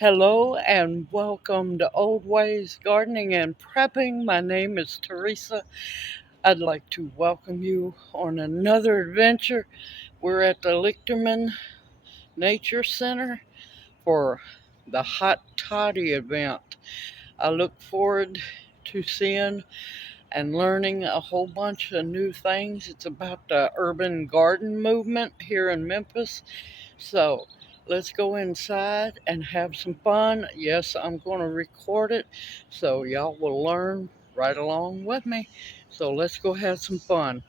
Hello and welcome to Old Ways Gardening and Prepping. My name is Teresa. I'd like to welcome you on another adventure. We're at the Lichterman Nature Center for the Hot Toddy event. I look forward to seeing and learning a whole bunch of new things. It's about the urban garden movement here in Memphis. So let's go inside and have some fun. Yes, I'm going to record it so y'all will learn right along with me. So let's go have some fun.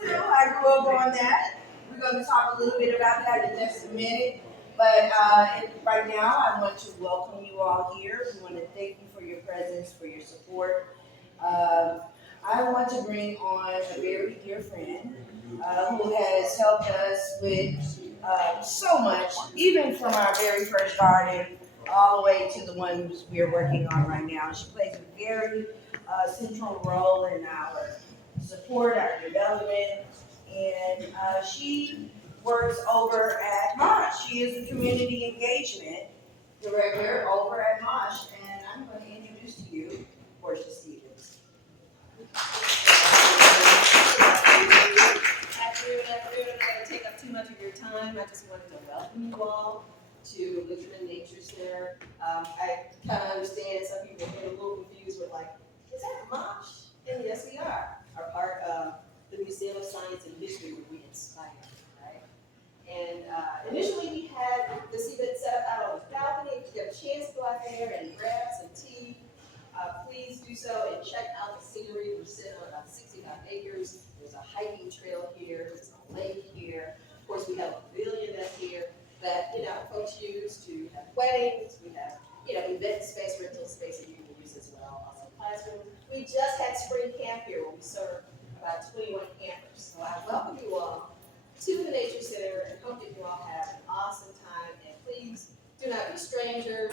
I grew up on that. We're going to talk a little bit about that in just a minute. But right now, I want to welcome you all here. We want to thank you for your presence, for your support. Um, I want to bring on a very dear friend who has helped us with so much, even from our very first garden all the way to the ones we're working on right now. She plays a very central role in our support, our development, and she works over at Mosh. She is the community engagement director over at Mosh, and I'm going to introduce to you Portia Stevens. Afternoon, afternoon. I'm not going to take up too much of your time. I just wanted to welcome you all to Lichterman Nature Center. I kind of understand some people get a little confused with like, is that Mosh? And yes, we are part of the Museum of Science and History where we inspire, right? And initially we had this event set up out on the balcony. If you get a chance to go out there and grab some tea, please do so and check out the scenery. We're sitting on about 65 acres. There's a hiking trail here. There's a lake here. Of course, we have a pavilion that's here that folks use to have weddings. We have event space, rental space that you can use as well. Also classrooms. We just had spring camp here where we served about 21 campers. So I welcome you all to the Nature Center and hope that you all have an awesome time. And please do not be strangers.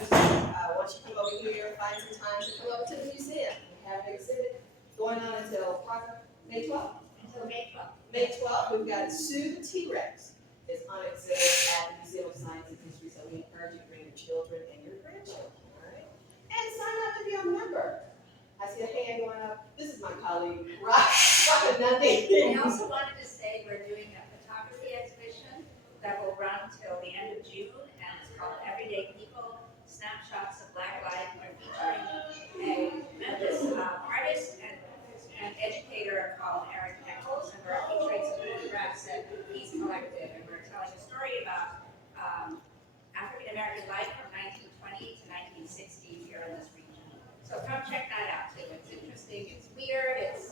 Once you come over here, find some time to come over to the museum. We have an exhibit going on until May 12th. Until May 12th. May 12th, we've got Sue the T-Rex is on exhibit at the Museum of Science and History. So we encourage you to bring your children and your grandchildren. All right? And sign up to be a member. I see a hand going up. This is my colleague, Robin Nundy. I also wanted to say we're doing a photography exhibition that will run till the end of June, and it's called Everyday People, Snapshots of Black Life. We're featuring a Memphis artist and educator called Eric Eccles, and we're featuring some photographs that he's collected, and we're telling a story about African American life from 1920 to 1960 here in this region. So come check that out too. It's interesting, it's weird, it's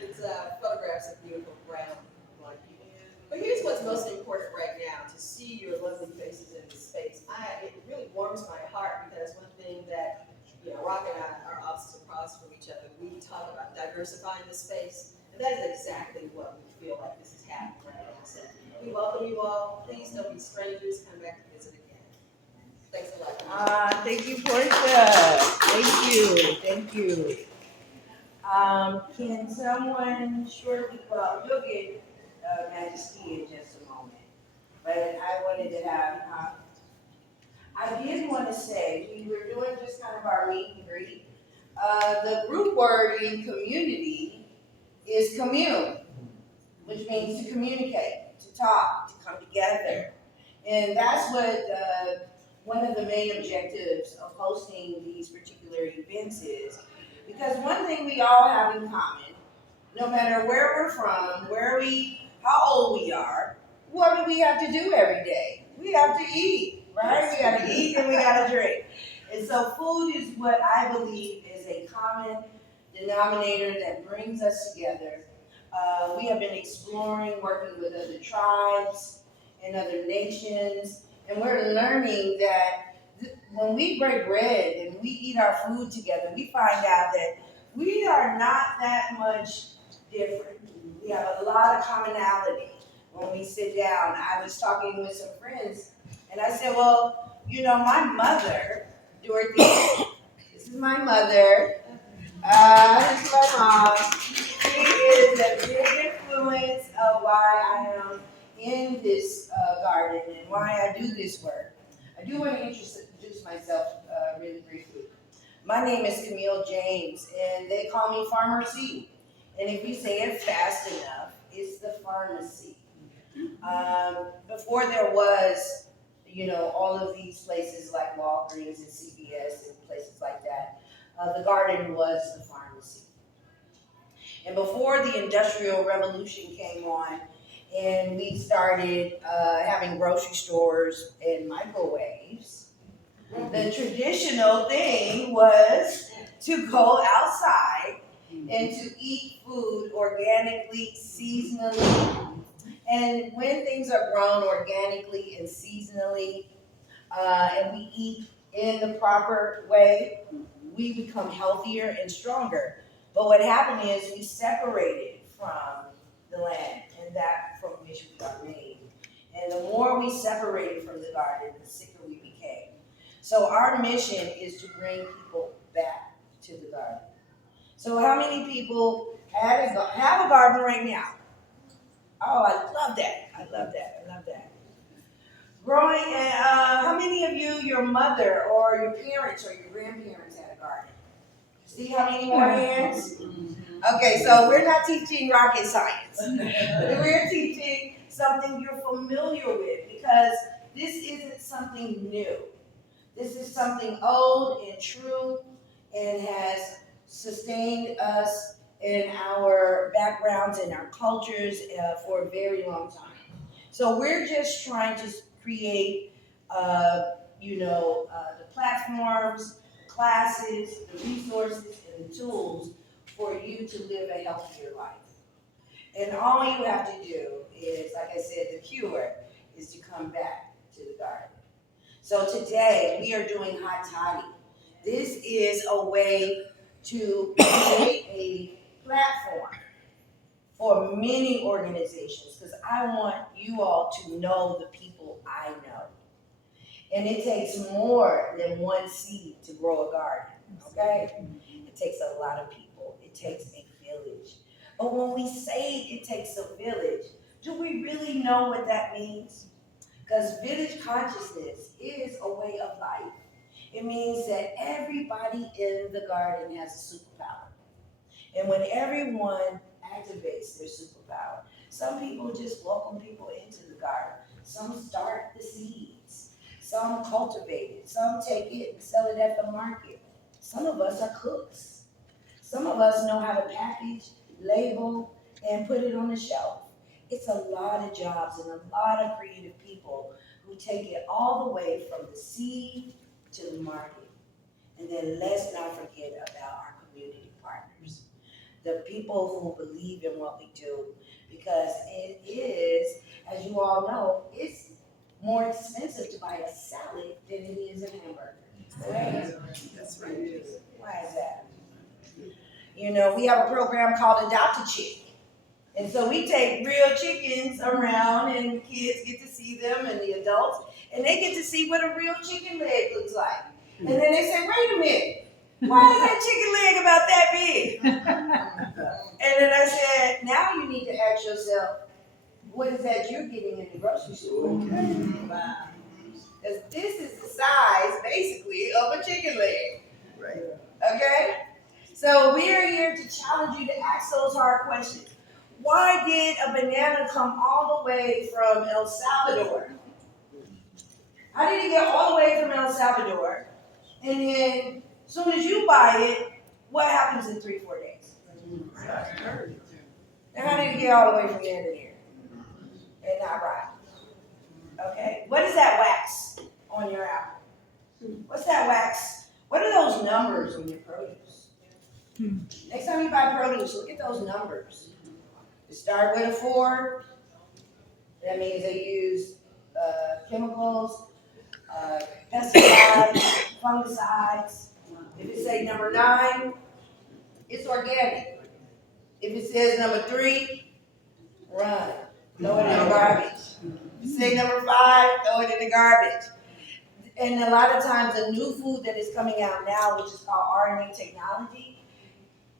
It's photographs of beautiful brown blonde people. But here's what's most important right now, to see your lovely faces in this space. It really warms my heart because one thing that, Rock and I are opposites across from each other. We talk about diversifying the space, and that is exactly what we feel like this is happening right now. So we welcome you all. Please don't be strangers. Come back to visit again. Thanks a lot. Thank you, Portia. Thank you. Can someone shortly, well, you'll get Majesty in just a moment, but I wanted to have, I did want to say, we were doing just kind of our meet and greet. The group word in community is commune, which means to communicate, to talk, to come together. And that's what one of the main objectives of hosting these particular events is. Because one thing we all have in common, no matter where we're from, how old we are, what do we have to do every day? We have to eat, right? We got to eat and we got to drink. And so food is what I believe is a common denominator that brings us together. We have been exploring, working with other tribes and other nations, and we're learning that when we break bread and we eat our food together, we find out that we are not that much different. We have a lot of commonality when we sit down. I was talking with some friends, and I said, well, my mother, Dorothy, this is my mother, this is my mom. She is a big influence of why I am in this garden and why I do this work, I do want to introduce myself really briefly. My name is Camille James, and they call me Pharmacy. And if you say it fast enough, it's the pharmacy. Before there was, all of these places like Walgreens and CVS and places like that, the garden was the pharmacy. And before the Industrial Revolution came on, and we started having grocery stores and microwaves, the traditional thing was to go outside and to eat food organically, seasonally. And when things are grown organically and seasonally, and we eat in the proper way, we become healthier and stronger. But what happened is we separated from the land and that from which we are made. And the more we separated from the garden, the sicker we became. So our mission is to bring people back to the garden. So how many people have a garden right now? Oh, I love that. I love that. I love that. Growing, how many of you, your mother or your parents or your grandparents had a garden? See how many more hands? Okay, so we're not teaching rocket science. We're teaching something you're familiar with because this isn't something new. This is something old and true and has sustained us in our backgrounds and our cultures for a very long time. So we're just trying to create, the platforms, classes, the resources, and the tools for you to live a healthier life. And all you have to do is, like I said, the cure is to come back to the garden. So today we are doing hot toddy. This is a way to create a platform for many organizations because I want you all to know the people I know. And it takes more than one seed to grow a garden, okay? It takes a lot of people. It takes a village. But when we say it takes a village, do we really know what that means? Because village consciousness is a way of life. It means that everybody in the garden has a superpower. And when everyone activates their superpower, some people just welcome people into the garden. Some start the seeds. Some cultivate it. Some take it and sell it at the market. Some of us are cooks. Some of us know how to package, label, and put it on the shelf. It's a lot of jobs and a lot of creative people who take it all the way from the seed to the market. And then let's not forget about our community partners, the people who believe in what we do, because it is, as you all know, it's more expensive to buy a salad than it is a hamburger. Right? That's right. Why is that? We have a program called Adopt a Chick. And so we take real chickens around and the kids get to see them and the adults, and they get to see what a real chicken leg looks like. And then they say, wait a minute, why is that chicken leg about that big? And then I said, now you need to ask yourself, what is that you're getting in the grocery store? Wow. Because this is the size, basically, of a chicken leg. Right. Okay? So we are here to challenge you to ask those hard questions. Why did a banana come all the way from El Salvador? How did it get all the way from El Salvador? And then, as soon as you buy it, what happens in 3-4 days? Now, how did it get all the way from there to there? And not right. Okay? What is that wax on your apple? What's that wax? What are those numbers on your produce? Next time you buy produce, look at those numbers. They start with a 4. That means they use chemicals, pesticides, fungicides. If it say number 9, it's organic. If it says number 3, run. Throw it in the garbage. If it say number 5, throw it in the garbage. And a lot of times the new food that is coming out now, which is called RNA technology,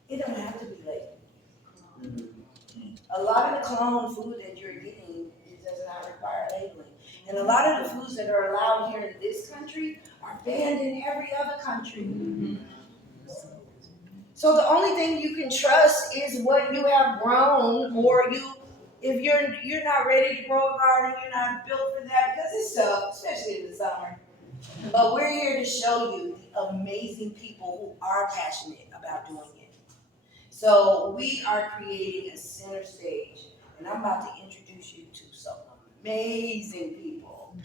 it don't have to be labeled. A lot of the clone food that you're getting, it doesn't have require labeling. And a lot of the foods that are allowed here in this country are banned in every other country. So the only thing you can trust is what you have grown, or if you're not ready to grow a garden, you're not built for that because it's tough, especially in the summer. But we're here to show you the amazing people who are passionate about doing it. So we are creating a center stage, and I'm about to introduce you to some amazing people.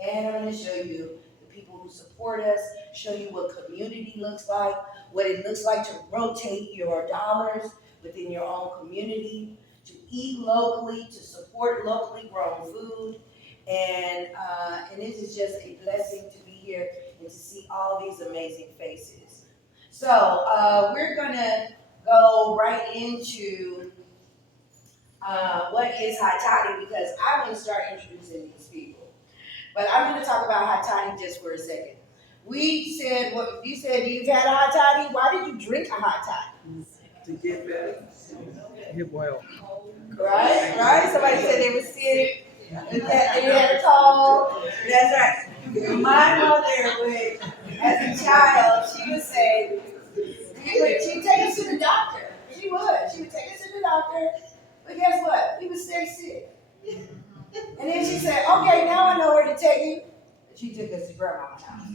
And I'm going to show you the people who support us, show you what community looks like, what it looks like to rotate your dollars within your own community, to eat locally, to support locally grown food. And this is just a blessing to be here and to see all these amazing faces. So we're going to go right into what is hot toddy, because I'm going to start introducing these people. But I'm going to talk about hot toddy just for a second. We said, what you said, you've had a hot toddy. Why did you drink a hot toddy? To get better. Get well. Right? Somebody said they were sick. They had a cold. That's right. My mother would, as a child, she would say, she'd take us to the doctor. She would take us to the doctor. But guess what? We would stay sick. And then she said, okay, now I know where to take you. She took us to grandma's house.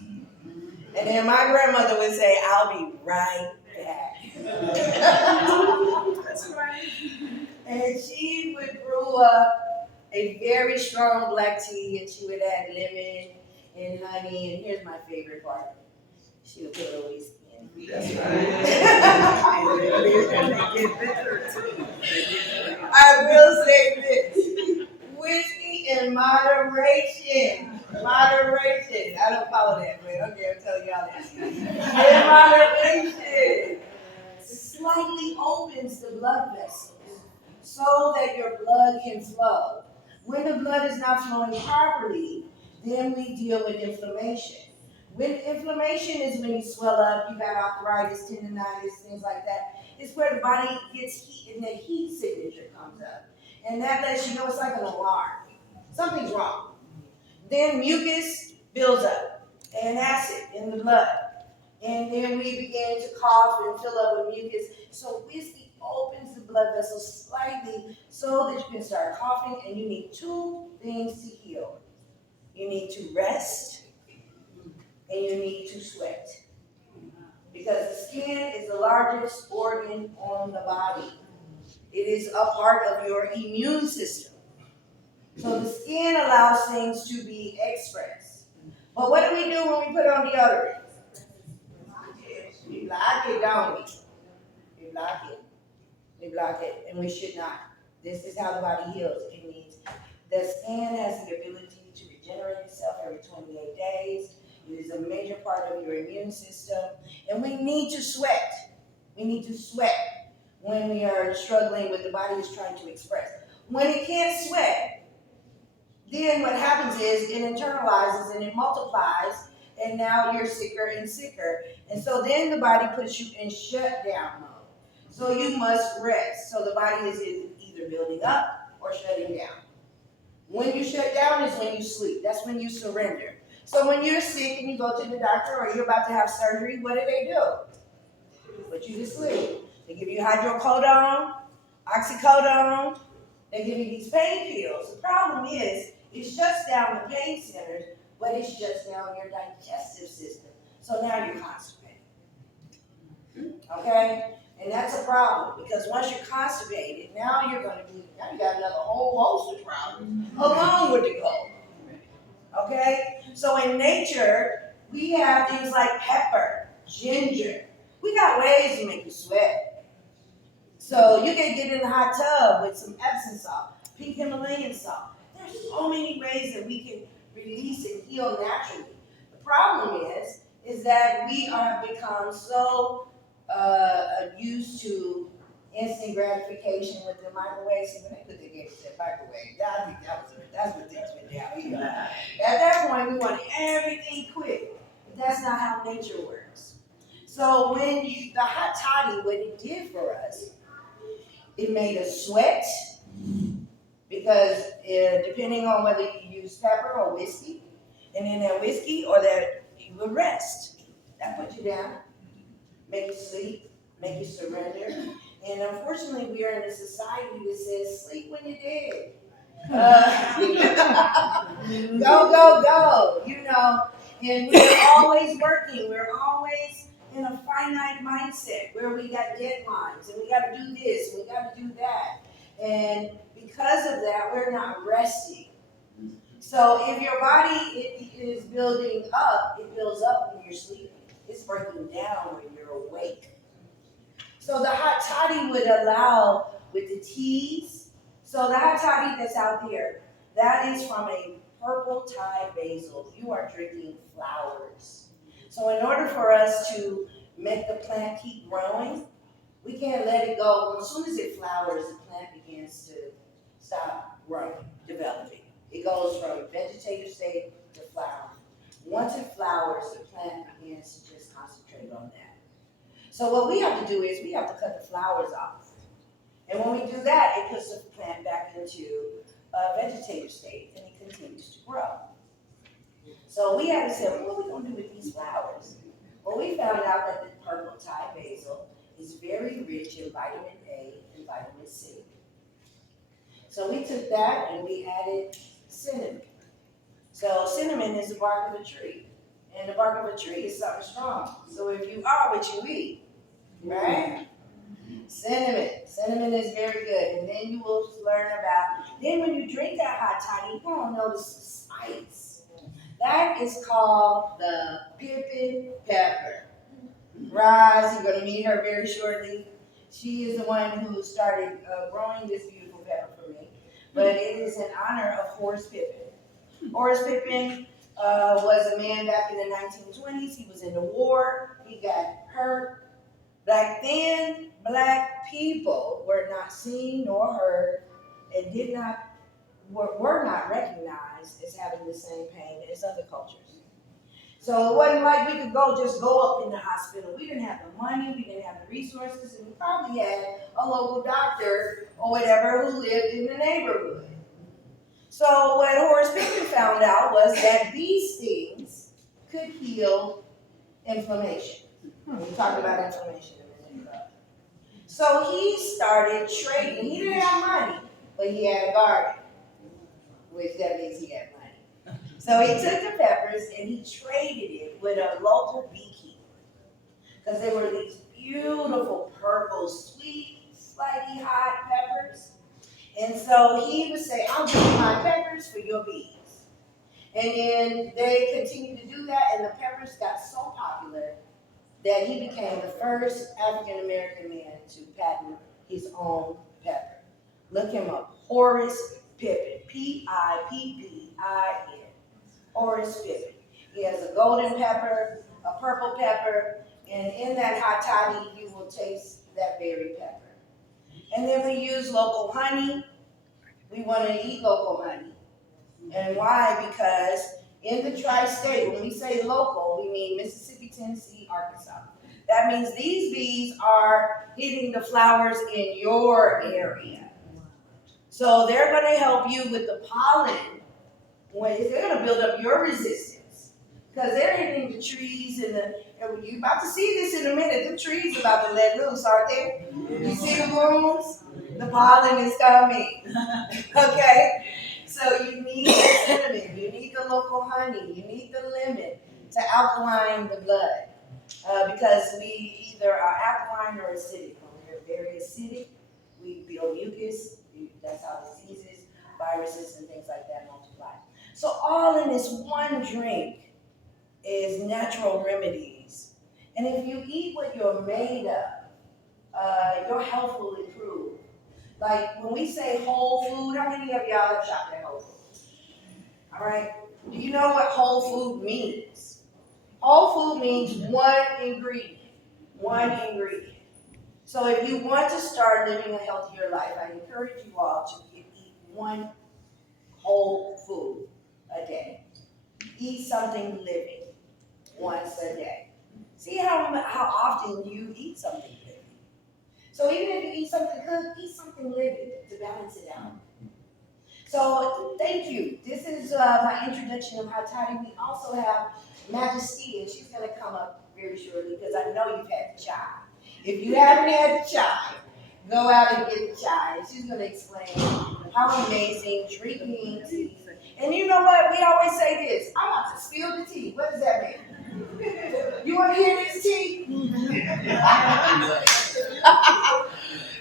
And then my grandmother would say, I'll be right back. That's right. And she would brew up a very strong black tea, and she would add lemon and honey. And here's my favorite part. She would put a little whiskey in. That's right. And they get better too. I will say this. Whiskey in moderation. Moderation. I don't follow that, but okay, I'm telling y'all that. In moderation. Slightly opens the blood vessels so that your blood can flow. When the blood is not flowing properly, then we deal with inflammation. When inflammation is when you swell up, you got arthritis, tendonitis, things like that. It's where the body gets heat and the heat signature comes up. And that lets you know it's like an alarm. Something's wrong. Then mucus builds up and acid in the blood. And then we begin to cough and fill up with mucus. So whiskey opens the blood vessels slightly so that you can start coughing. And you need two things to heal. You need to rest and you need to sweat. Because the skin is the largest organ on the body. It is a part of your immune system. So the skin allows things to be expressed. But what do we do when we put on deodorant? We block it, don't we? We block it. We block it, and we should not. This is how the body heals. It needs, the skin has the ability to regenerate itself every 28 days. It is a major part of your immune system. And we need to sweat. We need to sweat when we are struggling with the body is trying to express. When it can't sweat, then what happens is it internalizes and it multiplies, and now you're sicker and sicker. And so then the body puts you in shutdown mode. So you must rest. So the body is either building up or shutting down. When you shut down is when you sleep. That's when you surrender. So when you're sick and you go to the doctor or you're about to have surgery, what do? Put you to sleep. They give you hydrocodone, oxycodone. They give you these pain pills. The problem is, it shuts down the pain centers, but it shuts down your digestive system. So now you're constipated. Okay? And that's a problem, because once you're constipated, now you got another whole host of problems along with the cold. Okay? So in nature, we have things like pepper, ginger. We got ways to make you sweat. So you can get in the hot tub with some Epsom salt, pink Himalayan salt. There's so many ways that we can release and heal naturally. The problem is that we are become so used to instant gratification with the microwave. See, when they put the games in the microwave, I think that's what things went down here. At that point, we want everything quick. But that's not how nature works. So when the hot toddy, what it did for us, it made us sweat, because depending on whether you use pepper or whiskey, and in that whiskey or that you will rest. That puts you down, make you sleep, make you surrender. And unfortunately, we are in a society that says sleep when you're dead. Go, go, go, and we're always working. We're always in a finite mindset where we got deadlines and we got to do this, we got to do that. And because of that, we're not resting. So if your body is building up, it builds up when you're sleeping. It's breaking down when you're awake. So the hot toddy would allow with the teas. So the hot toddy that's out there, that is from a purple Thai basil. You are drinking flowers. So in order for us to make the plant keep growing, we can't let it go. As soon as it flowers, the plant begins to stop growing, developing. It goes from vegetative state to flowering. Once it flowers, the plant begins to just concentrate on that. So what we have to do is we have to cut the flowers off. And when we do that, it puts the plant back into a vegetative state and it continues to grow. So we had to say, well, what are we going to do with these flowers? Well, we found out that the purple Thai basil is very rich in vitamin A and vitamin C. So we took that and we added cinnamon. So cinnamon is the bark of a tree. And the bark of a tree is something strong. So if you are what you eat, right? Cinnamon. Cinnamon is very good. And then you will learn about, then when you drink that hot toddy, you're going to notice some spice. That is called the pippin pepper. Roz, you're going to meet her very shortly. She is the one who started growing this beautiful pepper for me. But it is in honor of Horace Pippin. Horace Pippin was a man back in the 1920s. He was in the war. He got hurt. Back then, black people were not seen nor heard and were not recognized as having the same pain as other cultures. So it wasn't like we could just go up in the hospital. We didn't have the money, we didn't have the resources, and we probably had a local doctor or whatever who lived in the neighborhood. So what Horace Pippin found out was that bee stings could heal inflammation. We talked about inflammation in a minute. So he started trading. He didn't have money, but he had a garden, which that means he had money. So he took the peppers and he traded it with a local beekeeper. Because they were these beautiful purple, sweet, slightly hot peppers. And so he would say, I'll give you my peppers for your bees. And then they continued to do that, and the peppers got so popular that he became the first African-American man to patent his own pepper. Look him up, Horace Pippin, Pippin, Horace Pippin. He has a golden pepper, a purple pepper, and in that hot toddy, you will taste that berry pepper. And then we use local honey. We want to eat local honey. And why? Because in the tri-state, when we say local, we mean Mississippi, Tennessee, Arkansas. That means these bees are hitting the flowers in your area. So they're going to help you with the pollen. They're going to build up your resistance. Because they're hitting the trees and you're about to see this in a minute. The trees are about to let loose, aren't they? You see the blooms? The pollen is coming. Okay? So you need the cinnamon, you need the local honey, you need the lemon to alkaline the blood. Because we either are alkaline or acidic. When we're very acidic, we build mucus. That's how diseases, viruses, and things like that multiply. So all in this one drink is natural remedies. And if you eat what you're made of, your health will improve. Like when we say whole food, how many of y'all have shopped at Whole Foods? All right? Do you know what whole food means? Whole food means one ingredient. One ingredient. So if you want to start living a healthier life, I encourage you all to eat one whole food a day. Eat something living once a day. See how often you eat something living. So even if you eat something cooked, eat something living to balance it out. So thank you. This is my introduction of how Toddy. We also have Majesty, and she's going to come up very shortly because I know you've had the chai. If you haven't had the chai, go out and get the chai. And she's going to explain how amazing drinking tea. And you know what? We always say this. I want to spill the tea. What does that mean? You want to hear this tea?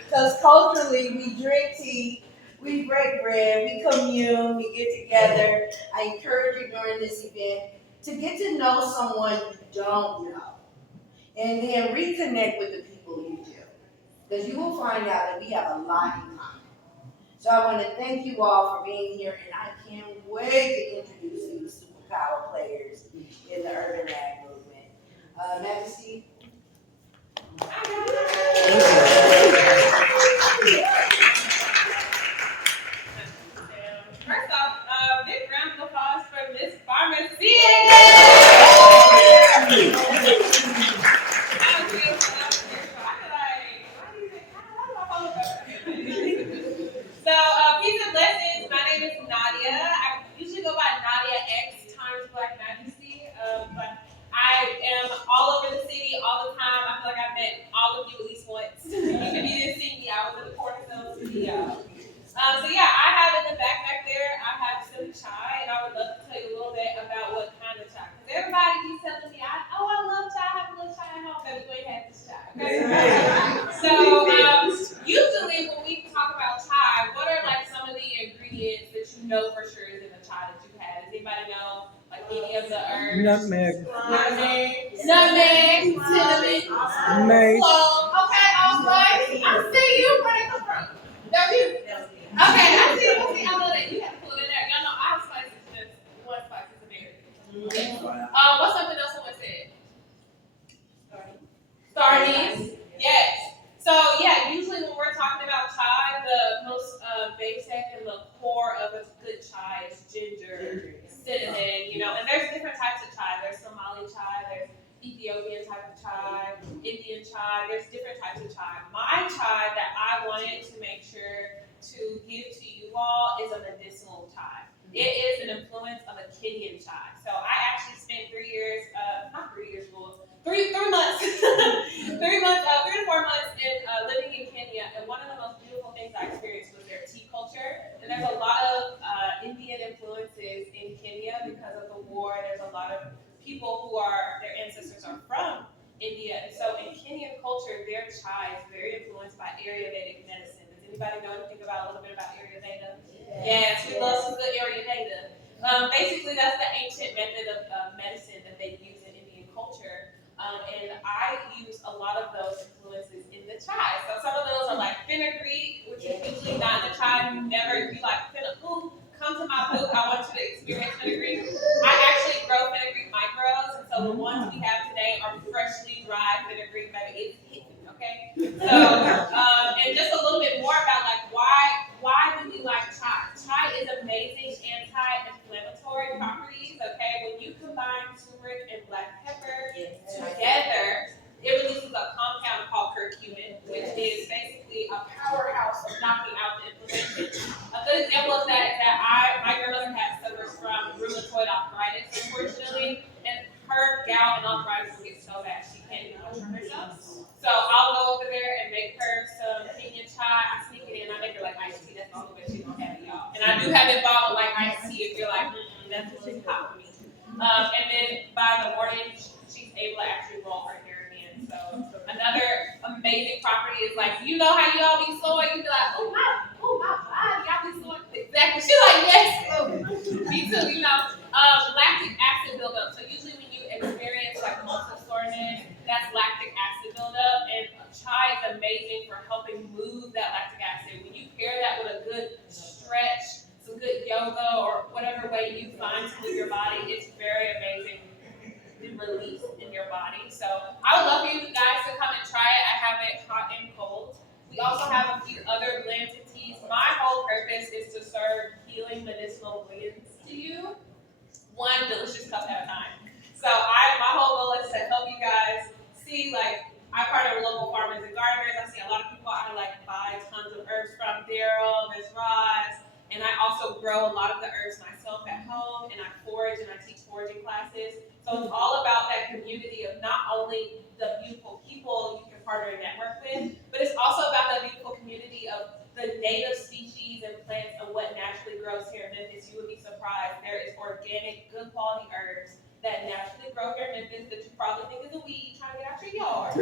Because culturally, we drink tea, we break bread, we commune, we get together. I encourage you during this event to get to know someone you don't know and then reconnect with the people you do. Because you will find out that we have a lot in common. So I want to thank you all for being here, and I can't wait to introduce you to superpower players in the urban ag movement. Majesty? First off, big round of applause for Miss Pharmacy. So, peace and blessings. My name is Nadia. I usually go by Nadia X times Black Majesty, but I am all over the city all the time. I feel like I've met all of you at least once. Even if you didn't see me, I was in the corner of the studio. So yeah, I have in the back there, I have some chai, and I would love to tell you a little bit about what kind of chai. Because everybody keeps telling me, I love chai, I have a little chai at home, baby, you ain't had this chai. Okay? So usually when we talk about chai, what are like some of the ingredients that you know for sure is in the chai that you had? Does anybody know like any of the herbs? Nutmeg. Cinnamon, Mace. okay, all right. I see you. Where they come from? That you. Okay, I see. I love that. You have to pull it in there. Y'all know our spice is just one spice is American. What's something else someone said? Sardines. Yes. So yeah, usually when we're talking about chai, the most basic and the core of a good chai is ginger, cinnamon, and there's different types of chai. There's Somali chai, there's Ethiopian type of chai, Indian chai, there's different types of chai. My chai that I wanted to make sure to give to you all is a medicinal chai. It is an influence of a Kenyan chai. So I actually spent 3 years, not 3 years, well, 3 months, 3 to 4 months in living in Kenya. And one of the most beautiful things I experienced was their tea culture. And there's a lot of Indian influences in Kenya because of the war. There's a lot of people who their ancestors are from India. And so in Kenyan culture, their chai is very influenced by Ayurvedic medicine. Does anybody know anything about a little bit about Ayurveda? Yes, we love some good Ayurveda. Basically, that's the ancient method of medicine that they use in Indian culture. And I use a lot of those influences in the chai. So some of those are like fenugreek, which is usually not in the chai. You like, come to my booth. I want you to experience fenugreek. I actually grow fenugreek micros, and so the ones we have today are freshly dried fenugreek. Baby, it's hitting, okay? So, and just a little bit more about like why do we like chai? Chai is amazing anti-inflammatory properties, okay? When you combine turmeric and black pepper together, it releases a compound called curcumin, which is basically a powerhouse of knocking out the inflammation. A good example of that is that my grandmother suffers from rheumatoid arthritis, unfortunately, and her gout and arthritis will get so bad she can't even wash herself. So I'll go over there and make her some Kenyan chai. I sneak it in. I make her like iced tea. That's the only way she's gonna have it, y'all. And I do have it bottled like iced tea if you're like, that's a little hot for me. And then by the morning, she's able to actually roll her hair again. So another amazing property is like, you know how you all be sore? You be like, oh my body, y'all be sore. Exactly. She's like, yes. Me too. Lactic acid buildup. So usually when you experience like muscle soreness, that's lactic acid buildup, and chai is amazing for helping move that lactic acid. When you pair that with a good stretch, some good yoga, or whatever way you find to move your body, it's very amazing release in your body. So I would love for you guys to come and try it. I have it hot and cold. We also have a few other blends and teas. My whole purpose is to serve healing medicinal blends to you, one delicious cup at a time. So my whole goal is to help you guys see, like, I partner with local farmers and gardeners. I see a lot of people I buy tons of herbs from Daryl, Ms. Roz, and I also grow only the beautiful people you can partner and network with, but it's also about the beautiful community of the native species and plants of what naturally grows here in Memphis. You would be surprised. There is organic, good quality herbs that naturally grow here in Memphis that you probably think is a weed trying to get out your yard.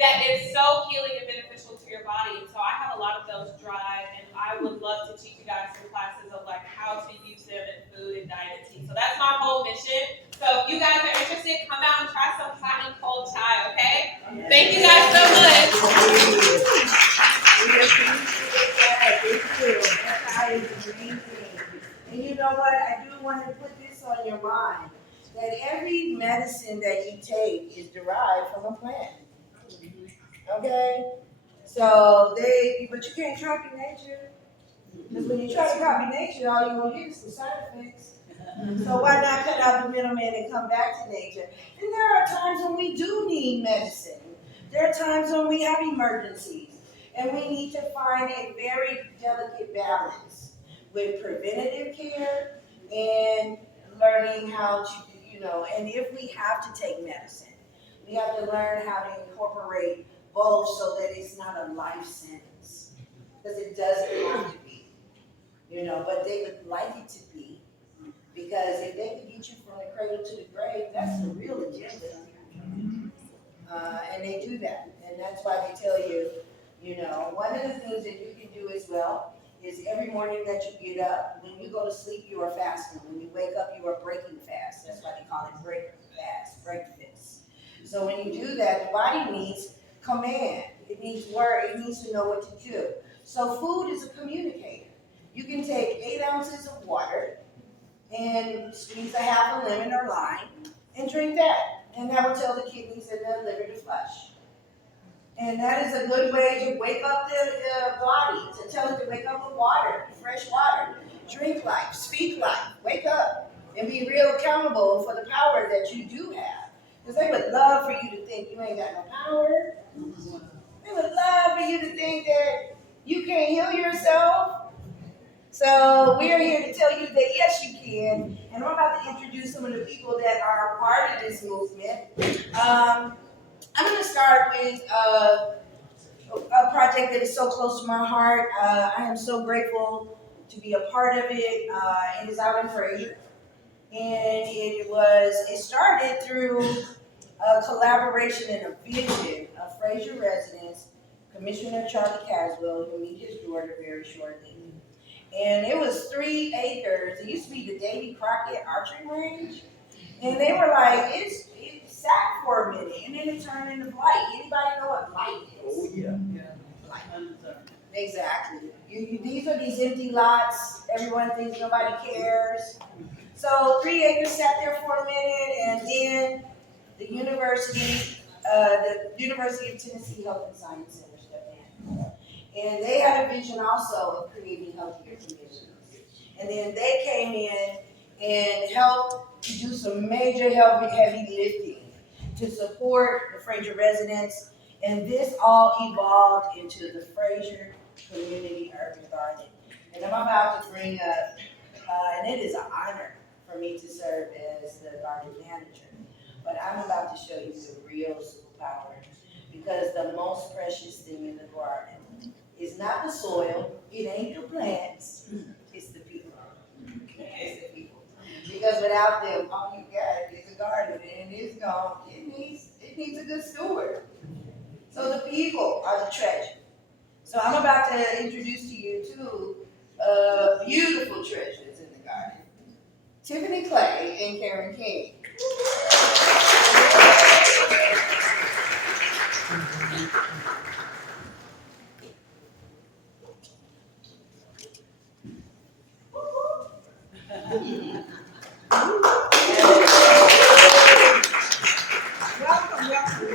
That is so healing and beneficial to your body. And so I have a lot of those dried, and I would love to teach you guys some classes of like how to use them in food and diet and tea. So that's my whole mission. So if you guys are interested, come out and try some hot and cold chai, okay? Thank you guys so much. And you know what? I do want to put this on your mind, that every medicine that you take is derived from a plant. Okay? So but you can't copy nature. Because when you try to copy nature, all you're going to get is the side effects. So why not cut out the middleman and come back to nature? And there are times when we do need medicine. There are times when we have emergencies. And we need to find a very delicate balance with preventative care and learning how to, and if we have to take medicine, we have to learn how to incorporate both so that it's not a life sentence. Because it doesn't have to be, but they would like it to be. Because if they can get you from the cradle to the grave, that's the real agenda. And they do that. And that's why they tell you, one of the things that you can do as well is every morning that you get up, when you go to sleep, you are fasting. When you wake up, you are breaking fast. That's why they call it break fast. So when you do that, the body needs command. It needs word. It needs to know what to do. So food is a communicator. You can take 8 ounces of water and squeeze a half a lemon or lime and drink that. And that will tell the kidneys and the liver to flush. And that is a good way to wake up the body, to tell it to wake up with water, fresh water. Drink life, speak life, wake up, and be real accountable for the power that you do have. Because they would love for you to think you ain't got no power. They would love for you to think that you can't heal yourself. So we're here to tell you that yes, you can. And I'm about to introduce some of the people that are a part of this movement. I'm going to start with a project that is so close to my heart. I am so grateful to be a part of it. It is out in Fraser. And it started through a collaboration and a vision of Fraser residents, Commissioner Charlie Caswell, who meet his daughter very shortly. And it was 3 acres. It used to be the Davy Crockett archery range. And they were like, it sat for a minute, and then it turned into blight. Anybody know what blight is? Oh, yeah. Blight. Exactly. These are these empty lots. Everyone thinks nobody cares. So 3 acres sat there for a minute, and then the University of Tennessee Health and Science Center stepped in. And they had a vision also of creating healthier conditions. And then they came in and helped to do some major heavy lifting to support the Fraser residents. And this all evolved into the Fraser Community Urban Garden. And I'm about to bring up, and it is an honor for me to serve as the garden manager. But I'm about to show you the real superpower, because the most precious thing in the garden is not the soil, it ain't the plants, it's the people. It's the people. Because without them, all you got is a garden, and it's gone. It needs a good steward. So the people are the treasure. So I'm about to introduce to you 2 beautiful treasures in the garden. Tiffany Clay and Karen King.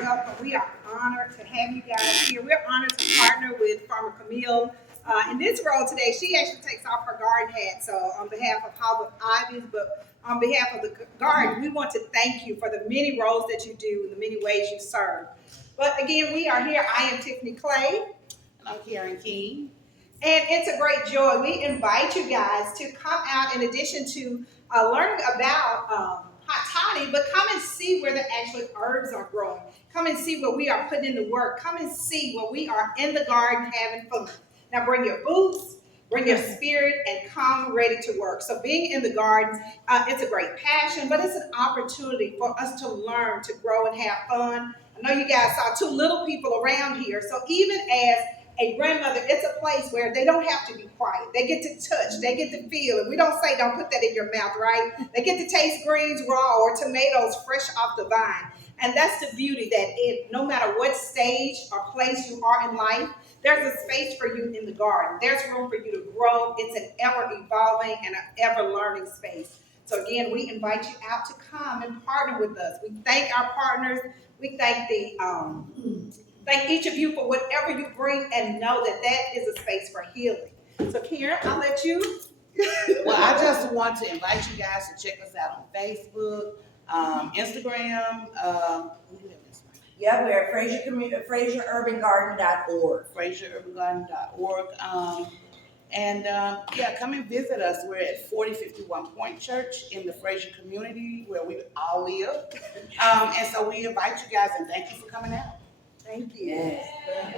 Welcome. We are honored to have you guys here. We're honored to partner with Farmer Camille. In this role today, she actually takes off her garden hat. So on behalf of Harvard Ivies, but on behalf of the garden, we want to thank you for the many roles that you do and the many ways you serve. But again, we are here. I am Tiffany Clay. I'm Karen King. And it's a great joy. We invite you guys to come out in addition to learning about hot toddy, but come and see where the actual herbs are growing. Come and see where we are putting in the work. Come and see where we are in the garden having fun. Now bring your boots, bring your spirit, and come ready to work. So being in the garden, it's a great passion, but it's an opportunity for us to learn, to grow, and have fun. I know you guys saw two little people around here. So even as a grandmother, it's a place where they don't have to be quiet. They get to touch, they get to feel. And we don't say don't put that in your mouth, right? They get to taste greens raw or tomatoes fresh off the vine. And that's the beauty that no matter what stage or place you are in life, there's a space for you in the garden. There's room for you to grow. It's an ever-evolving and an ever-learning space. So again, we invite you out to come and partner with us. We thank our partners. We thank thank each of you for whatever you bring, and know that that is a space for healing. So Karen, I'll let you. Well, I just want to invite you guys to check us out on Facebook, Instagram. We live in Instagram. Yeah, we're at FrazierUrbanGarden.org. FrazierUrbanGarden.org. Yeah, come and visit us. We're at 4051 Point Church in the Frazier community where we all live. And so we invite you guys, and thank you for coming out. Thank you. Yes,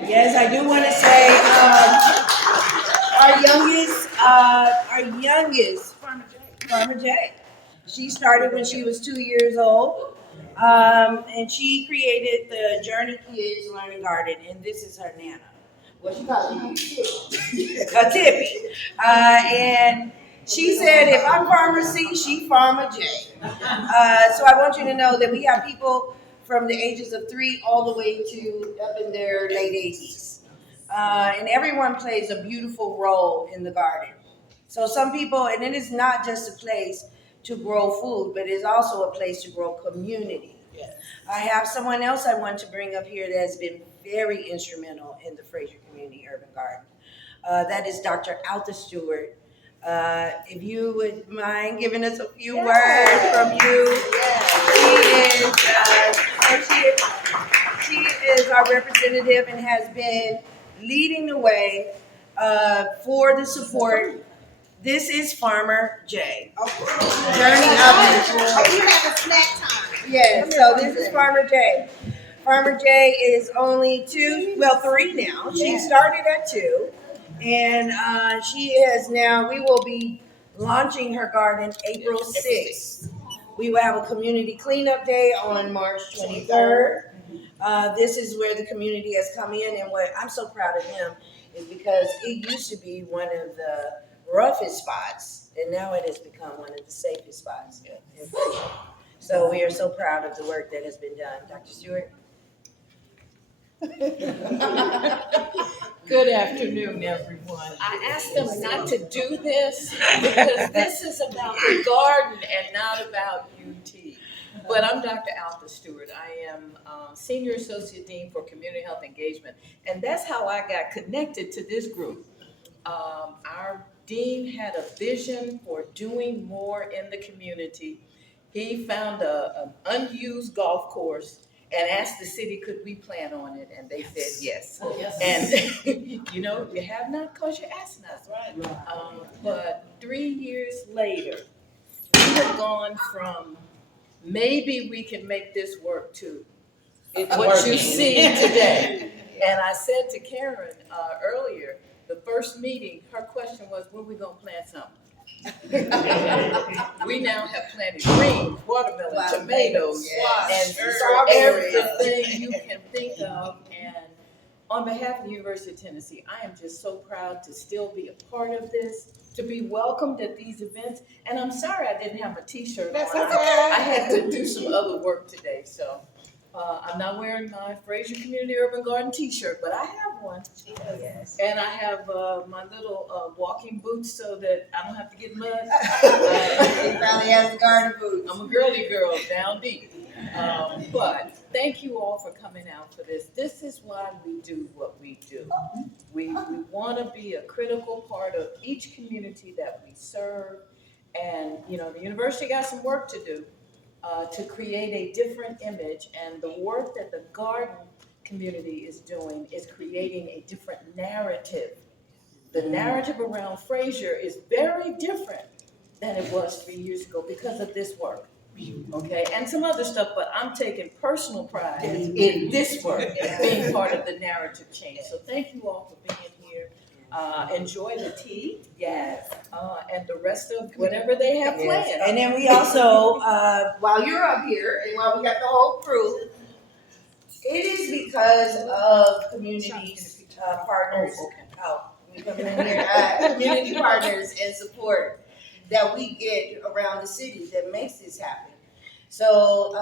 yes, I do want to say our youngest, Farmer J. She started when she was 2 years old, and she created the Journey Kids Learning Garden, and this is her Nana. What she calls it? A Tippy. And she said, if I'm Farmer C, she Farmer J. So I want you to know that we have people from the ages of 3 all the way to up in their late 80s. And everyone plays a beautiful role in the garden. So some people, and it is not just a place to grow food, but it's also a place to grow community. Yes. I have someone else I want to bring up here that has been very instrumental in the Frazier Community Urban Garden. That is Dr. Alta Stewart. If you would mind giving us a few words from you. She is our representative and has been leading the way for the support. This is Farmer J. Journey Oh, you have a snack time. Yes, so this is Farmer J. Farmer J is only 3 now. She started at 2. And she has now, we will be launching her garden April 6th. We will have a community cleanup day on March 23rd. This is where the community has come in, and what I'm so proud of him is because it used to be one of the roughest spots, and now it has become one of the safest spots. So we are so proud of the work that has been done. Dr. Stewart? Good afternoon, everyone. I asked them not to do this because this is about the garden and not about UT. But I'm Dr. Alta Stewart. I am Senior Associate Dean for Community Health Engagement, and that's how I got connected to this group. Our dean had a vision for doing more in the community. He found an unused golf course and asked the city, could we plan on it? And they said yes. And you know, you have not because you asked not. Right. But 3 years later, we have gone from maybe we can make this work to what you see today. And I said to Karen earlier, the first meeting, her question was, when are we gonna plant something? We now have planted greens, watermelon, tomatoes, and everything you can think of. And on behalf of the University of Tennessee, I am just so proud to still be a part of this, to be welcomed at these events. And I'm sorry I didn't have a t-shirt on. I had to do some other work today, so I'm not wearing my Frazier Community Urban Garden t-shirt, but I have one. Yes. And I have my little walking boots so that I don't have to get mud. He probably has garden boots. I'm a girly girl, down deep. But thank you all for coming out for this. This is why we do what we do. We want to be a critical part of each community that we serve. And, you know, the university got some work to do. To create a different image, and the work that the garden community is doing is creating a different narrative. The narrative around Frazier is very different than it was 3 years ago because of this work. Okay, and some other stuff, but I'm taking personal pride in this work and being part of the narrative change. So thank you all for being here. Enjoy the tea. Yes. And the rest of whatever they have planned. Yes. And then we also, while you're up here and while we got the whole crew, it is because of communities, partners, we come in here, community partners and support that we get around the city that makes this happen. So,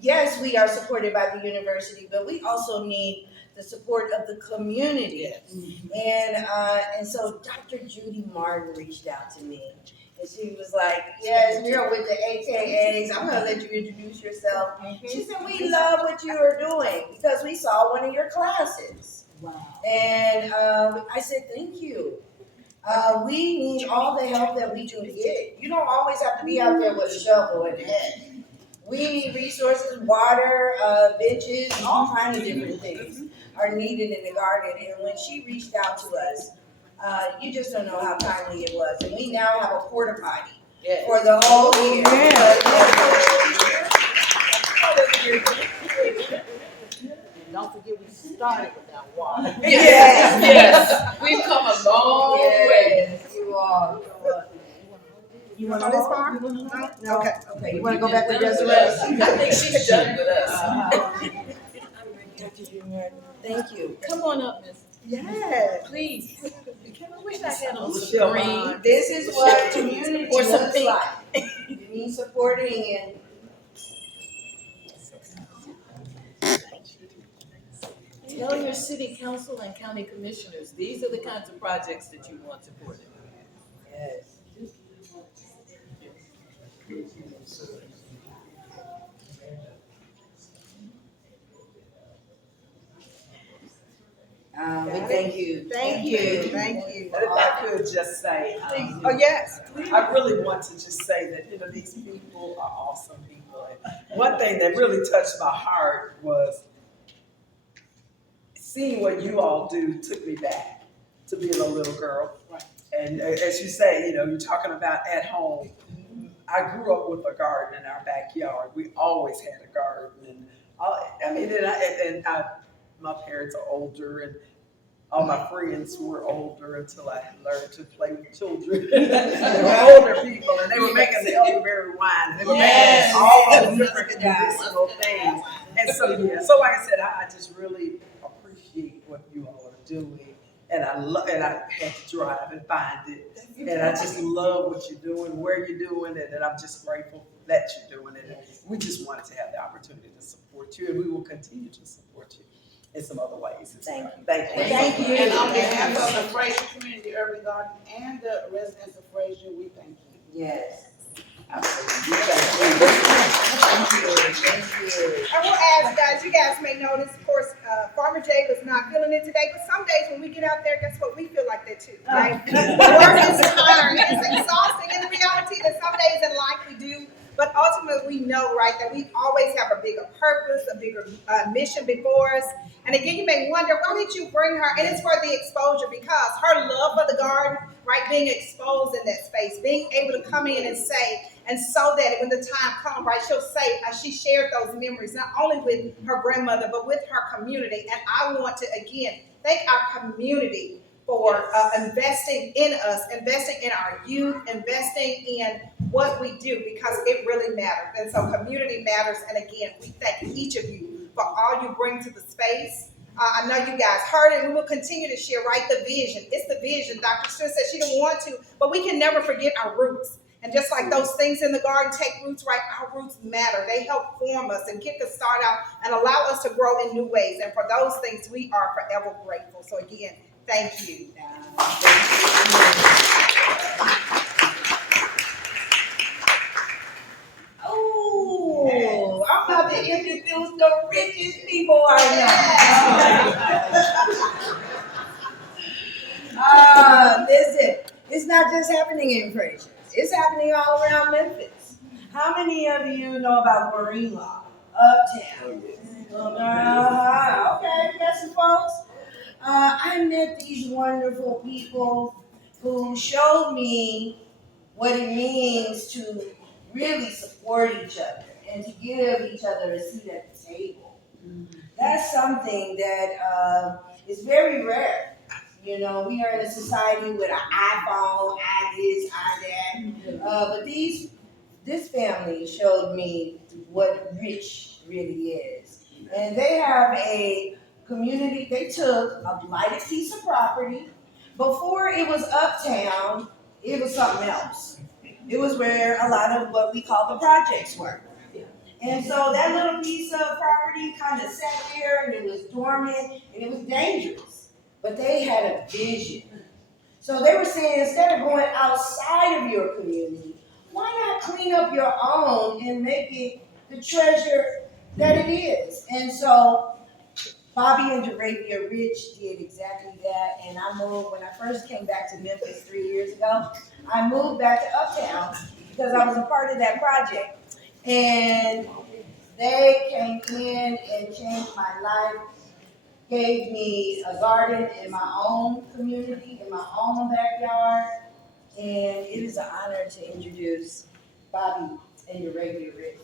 yes, we are supported by the university, but we also need the support of the community. And so Dr. Judy Martin reached out to me. And she was like, yes, we're with the AKAs. I'm going to let you introduce yourself. She said, we love what you are doing because we saw one of your classes. Wow. And I said, thank you. We need all the help that we can get. You don't always have to be out there with a shovel and head. We need resources, water, benches, all kinds of different things are needed in the garden. And when she reached out to us, you just don't know how timely it was. And we now have a porta potty for the whole year. Don't forget we started without water. Yes. We've come a long way. Yes, you are. You want to go this far? No? Okay. Okay, you want to go back with Desiree? I think she's done with us. Thank you. Come on up, Miss. Yes. Please. I wish I had a little green. This is what community Or some looks pink. like. You need supporting and Tell your city council and county commissioners, these are the kinds of projects that you want supported. yes. We thank you. Thank you. Thank you. But if I could just say, Oh, yes. I really want to just say that, these people are awesome people. And one thing that really touched my heart was seeing what you all do took me back to being a little girl. Right. And as you say, you're talking about at home. I grew up with a garden in our backyard. We always had a garden. And my parents are older, and all my friends were older until I learned to play with children. They were older people, and they were making the elderberry wine. And they were making all those different medicinal things. And so like I said, I just really appreciate what you all are doing. And I had to drive and find it. And I just love what you're doing, where you're doing it, and I'm just grateful that you're doing it. And we just wanted to have the opportunity to support you, and we will continue to support you in some other ways. Thank you. Thank you. Thank you. And on behalf of the Fraser Community Urban Garden and the residents of Fraser, we thank you. Yes. Absolutely. Thank you. I will ask, guys, you guys may notice, of course, Farmer Jay was not feeling it today, but some days when we get out there, guess what? We feel like that too, right? Work is tiring. It's exhausting in reality that some days in life we do, but ultimately we know, right, that we always have a bigger purpose, a bigger mission before us. And again, you may wonder, why did you bring her? And it's for the exposure, because her love for the garden, right, being exposed in that space, being able to come in and say, and so that when the time comes, right, she'll say, she shared those memories, not only with her grandmother, but with her community. And I want to, again, thank our community for investing in us, investing in our youth, investing in what we do, because it really matters. And so community matters. And again, we thank each of you for all you bring to the space. I know you guys heard it. We will continue to share, right, the vision. It's the vision. Dr. Stewart said she didn't want to, but we can never forget our roots. And just like those things in the garden take roots, right, our roots matter. They help form us and kick us start out and allow us to grow in new ways. And for those things, we are forever grateful. So again, thank you. Oh, I'm about to introduce the richest people I know. Listen, it's not just happening in Fraser. It's happening all around Memphis. How many of you know about Marine Law? Uptown. Okay, we got some folks. I met these wonderful people who showed me what it means to really support each other and to give each other a seat at the table. That's something that is very rare. You know, we are in a society with an iPhone, I this, I that. But this family showed me what rich really is. And they have a community, they took a blighted piece of property. Before it was uptown, it was something else. It was where a lot of what we call the projects were. And so that little piece of property kind of sat there and it was dormant and it was dangerous. But they had a vision. So they were saying instead of going outside of your community, why not clean up your own and make it the treasure that it is? And so Bobby and Arabia Rich did exactly that. And I moved, when I first came back to Memphis 3 years ago, I moved back to Uptown because I was a part of that project. And they came in and changed my life, gave me a garden in my own community, in my own backyard. And it is an honor to introduce Bobby and Arabia Rich.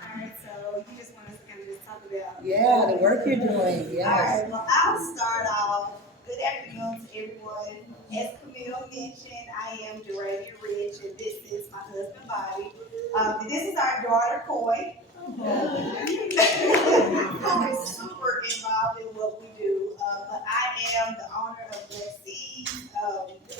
Alright, so you just want us to kind of just talk about. Yeah, the work you're doing, yes. Alright, well, I'll start off. Good afternoon to everyone. As Camille mentioned, I am Arabia Rich, and this is my husband, Bobby. And this is our daughter, Coy, who is super involved in what we do. But I am the owner of Black Seeds,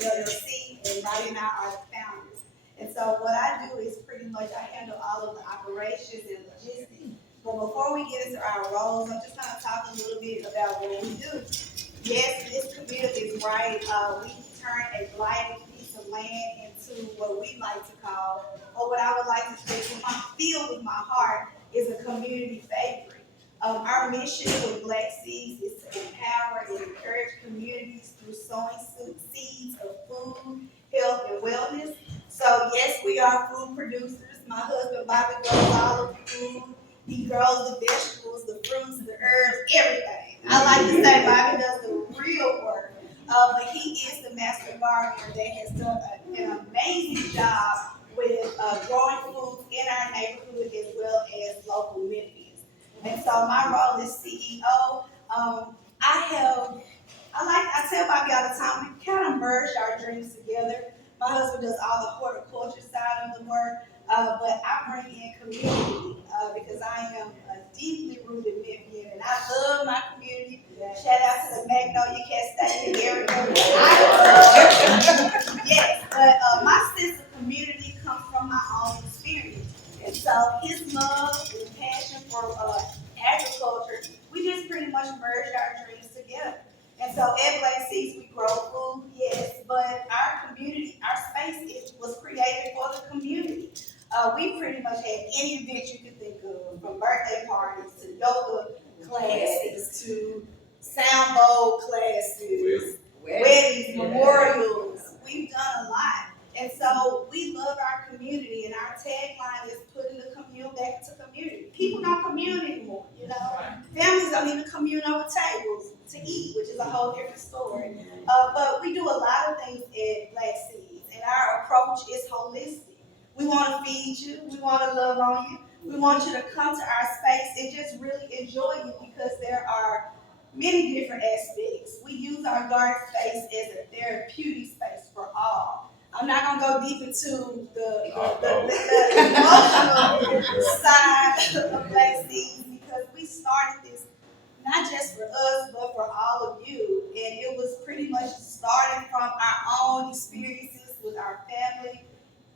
LLC, and Bobby and I are the founders. And so what I do is pretty much I handle all of the operations and logistics. But before we get into our roles, I'm just going to talk a little bit about what we do. Yes, this community is right. We turn a blighted piece of land into what we like to call, or what I would like to say, what I feel with my heart is a community favorite. Our mission with Black Seeds is to empower and encourage communities through sowing seeds of food, health, and wellness. So yes, we are food producers. My husband Bobby grows all of the food. He grows the vegetables, the fruits, the herbs, everything. I like to say Bobby does the real work. But he is the master gardener that has done an amazing job with growing foods in our neighborhood as well as local Memphis. And so my role as CEO, I tell Bobby all the time, we kind of merged our dreams together. My husband does all the horticulture side of the work, but I bring in community because I am a deeply rooted Memphian and I love my community. Shout out to the Magnolia Cascade area. Yes, but my sense of community comes from my own experience. And so his love and passion for agriculture, we just pretty much merged our dreams together. And so at Black Seeds, we grow food, yes, but our community, our space was created for the community. We pretty much had any event you could think of, from birthday parties to yoga classes to sound bowl classes, weddings, memorials. We've done a lot. And so we love our community, and our tagline is putting the commune back into community. People don't commune anymore, you know. Families don't even commune over tables to eat, which is a whole different story. But we do a lot of things at Black Seeds, and our approach is holistic. We want to feed you. We want to love on you. We want you to come to our space and just really enjoy it because there are many different aspects. We use our garden space as a therapeutic space for all. I'm not going to go deep into the emotional side of Black Seeds because we started this not just for us, but for all of you. And it was pretty much starting from our own experiences with our family,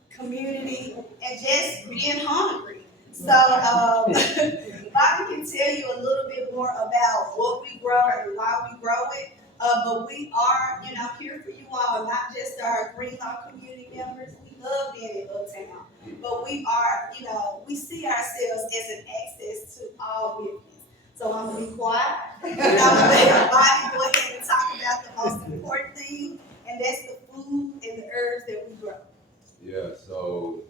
community, and just being hungry. So Bobby can tell you a little bit more about what we grow and why we grow it. But we are, here for you all, not just our Greenlaw community members. We love being in Uptown. But we are, we see ourselves as an access to all Memphis. So I'm going to be quiet. I'm going to let Bobby go ahead and talk about the most important thing, and that's the food and the herbs that we grow. Yeah, so,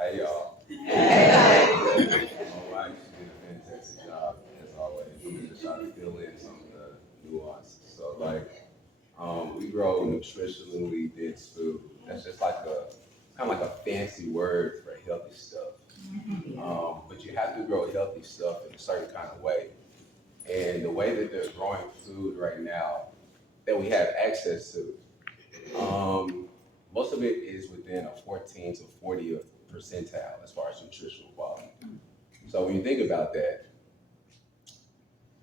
hey y'all. Hey. My wife, she did a fantastic job, as always. We just try to fill in some of the nuances. So, like, We grow nutritionally dense food. That's just like a kind of like a fancy word for healthy stuff. But you have to grow healthy stuff in a certain kind of way. And the way that they're growing food right now that we have access to, most of it is within a 14 to 40th percentile as far as nutritional quality. So when you think about that,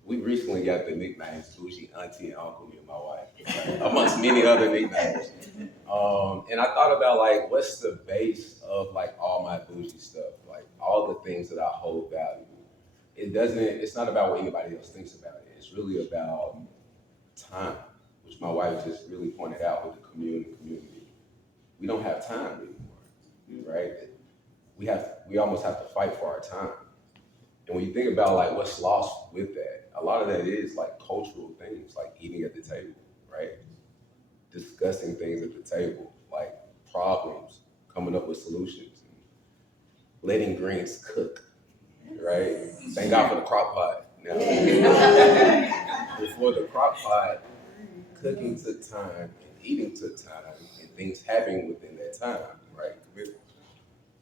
we recently got the nicknames Bougie Auntie and Uncle, me and my wife, amongst many other nicknames. And I thought about like, what's the base of like all my bougie stuff, like all the things that I hold valuable. It's not about what anybody else thinks about it. It's really about time, which my wife just really pointed out with the community. We don't have time anymore, right? We almost have to fight for our time. And when you think about like what's lost with that, a lot of that is like cultural things, like eating at the table, right? Discussing things at the table, like problems, coming up with solutions, and letting greens cook, right? Thank God for the crock pot. Now, before the crock pot, cooking took time and eating took time and things happening within that time, right?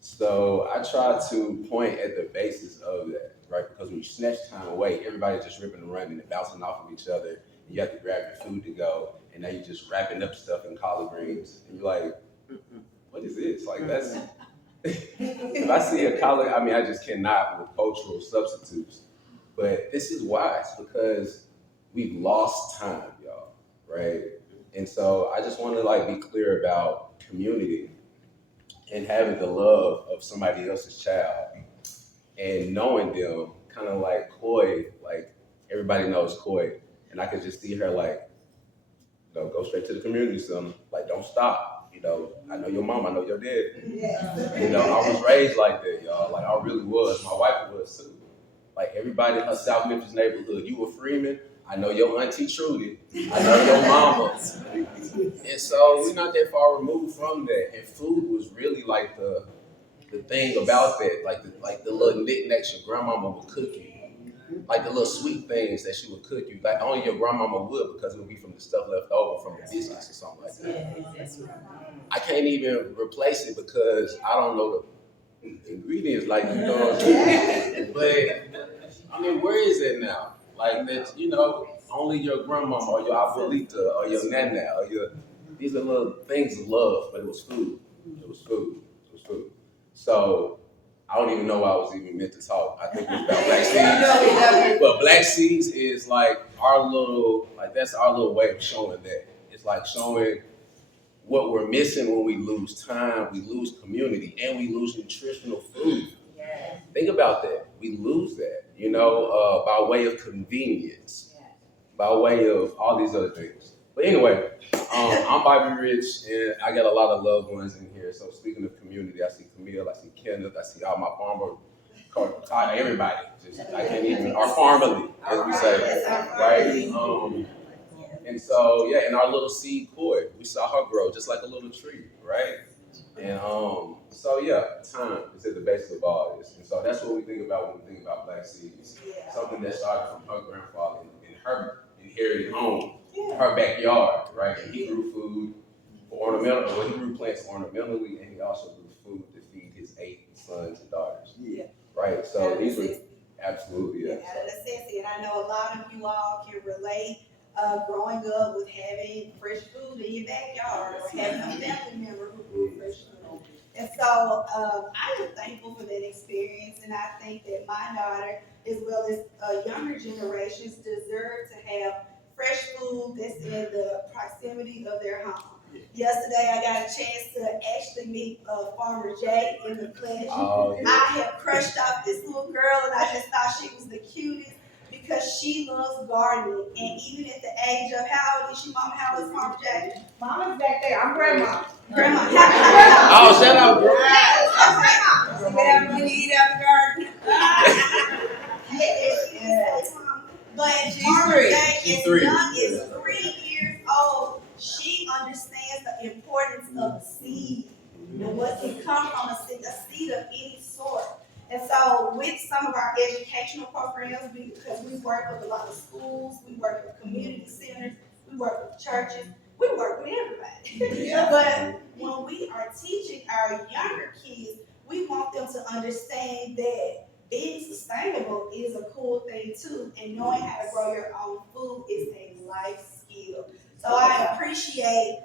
So I try to point at the basis of that, right? Because when you snatch time away, everybody's just ripping and running and bouncing off of each other. And you have to grab your food to go, and now you're just wrapping up stuff in collard greens, and you're like, what is this? Like that's. If I see a collard, I mean, I just cannot with cultural substitutes. But this is why. It's because we've lost time, y'all, right? And so I just want to like be clear about community and having the love of somebody else's child and knowing them kind of like Koi, like everybody knows Koi. And I could just see her like, go straight to the community center. Like, don't stop. I know your mom, I know your dad. I was raised like that, y'all. Like, I really was. My wife was too. Like, everybody in her South Memphis neighborhood, you were Freeman. I know your auntie Trudy. I know your mama. And so we're not that far removed from that. And food was really like the thing about that, like the little knickknacks your grandmama would cook you. Like the little sweet things that she would cook you. Like only your grandmama would because it would be from the stuff left over from the biscuits or something like that. I can't even replace it because I don't know the ingredients like But I mean, where is it now? Like that, only your grandmama or your abuelita or your nana or these are little things of love, but it was food. It was food. It was food. So I don't even know why I was even meant to talk. I think it was about black seeds. But black seeds is like that's our little way of showing that. It's like showing what we're missing when we lose time, we lose community, and we lose nutritional food. Yes. Think about that. We lose that, by way of convenience, by way of all these other things. But anyway, I'm Bobby Rich, and I got a lot of loved ones in here. So speaking of community, I see Camille, I see Kenneth, I see all my farmer, everybody. I can't even, our family, as we say, right? And so, and our little seed Koi, we saw her grow just like a little tree, right? And time is at the base of all this. And so that's what we think about when we think about black seeds. Something that started from her grandfather in her inherited home, her backyard, right? And he grew food for he grew plants ornamentally, and he also grew food to feed his 8 sons and daughters. Yeah. Right? So these were absolutely, and I know a lot of you all can relate. Growing up with having fresh food in your backyard or having a family member who grew fresh food. And so I am thankful for that experience, and I think that my daughter, as well as younger generations, deserve to have fresh food that's in the proximity of their home. Yesterday, I got a chance to actually meet Farmer Jay in the flesh. Oh, yeah. I had crushed off this little girl, and I just thought she was the cutest. Because she loves gardening, and even at the age of how old is she, Mama? How old is Farmer Jay? Mama's back there. I'm grandma. Grandma. Oh, shout out, bro. I'm grandma. So get out when you eat out the garden. Yes. But Farmer Jay, as young as 3 years old, she understands the importance of a seed and what can come from a seed of any sort. And so with some of our educational programs, because we work with a lot of schools, we work with community centers, we work with churches, we work with everybody. But when we are teaching our younger kids, we want them to understand that being sustainable is a cool thing too, and knowing how to grow your own food is a life skill. So I appreciate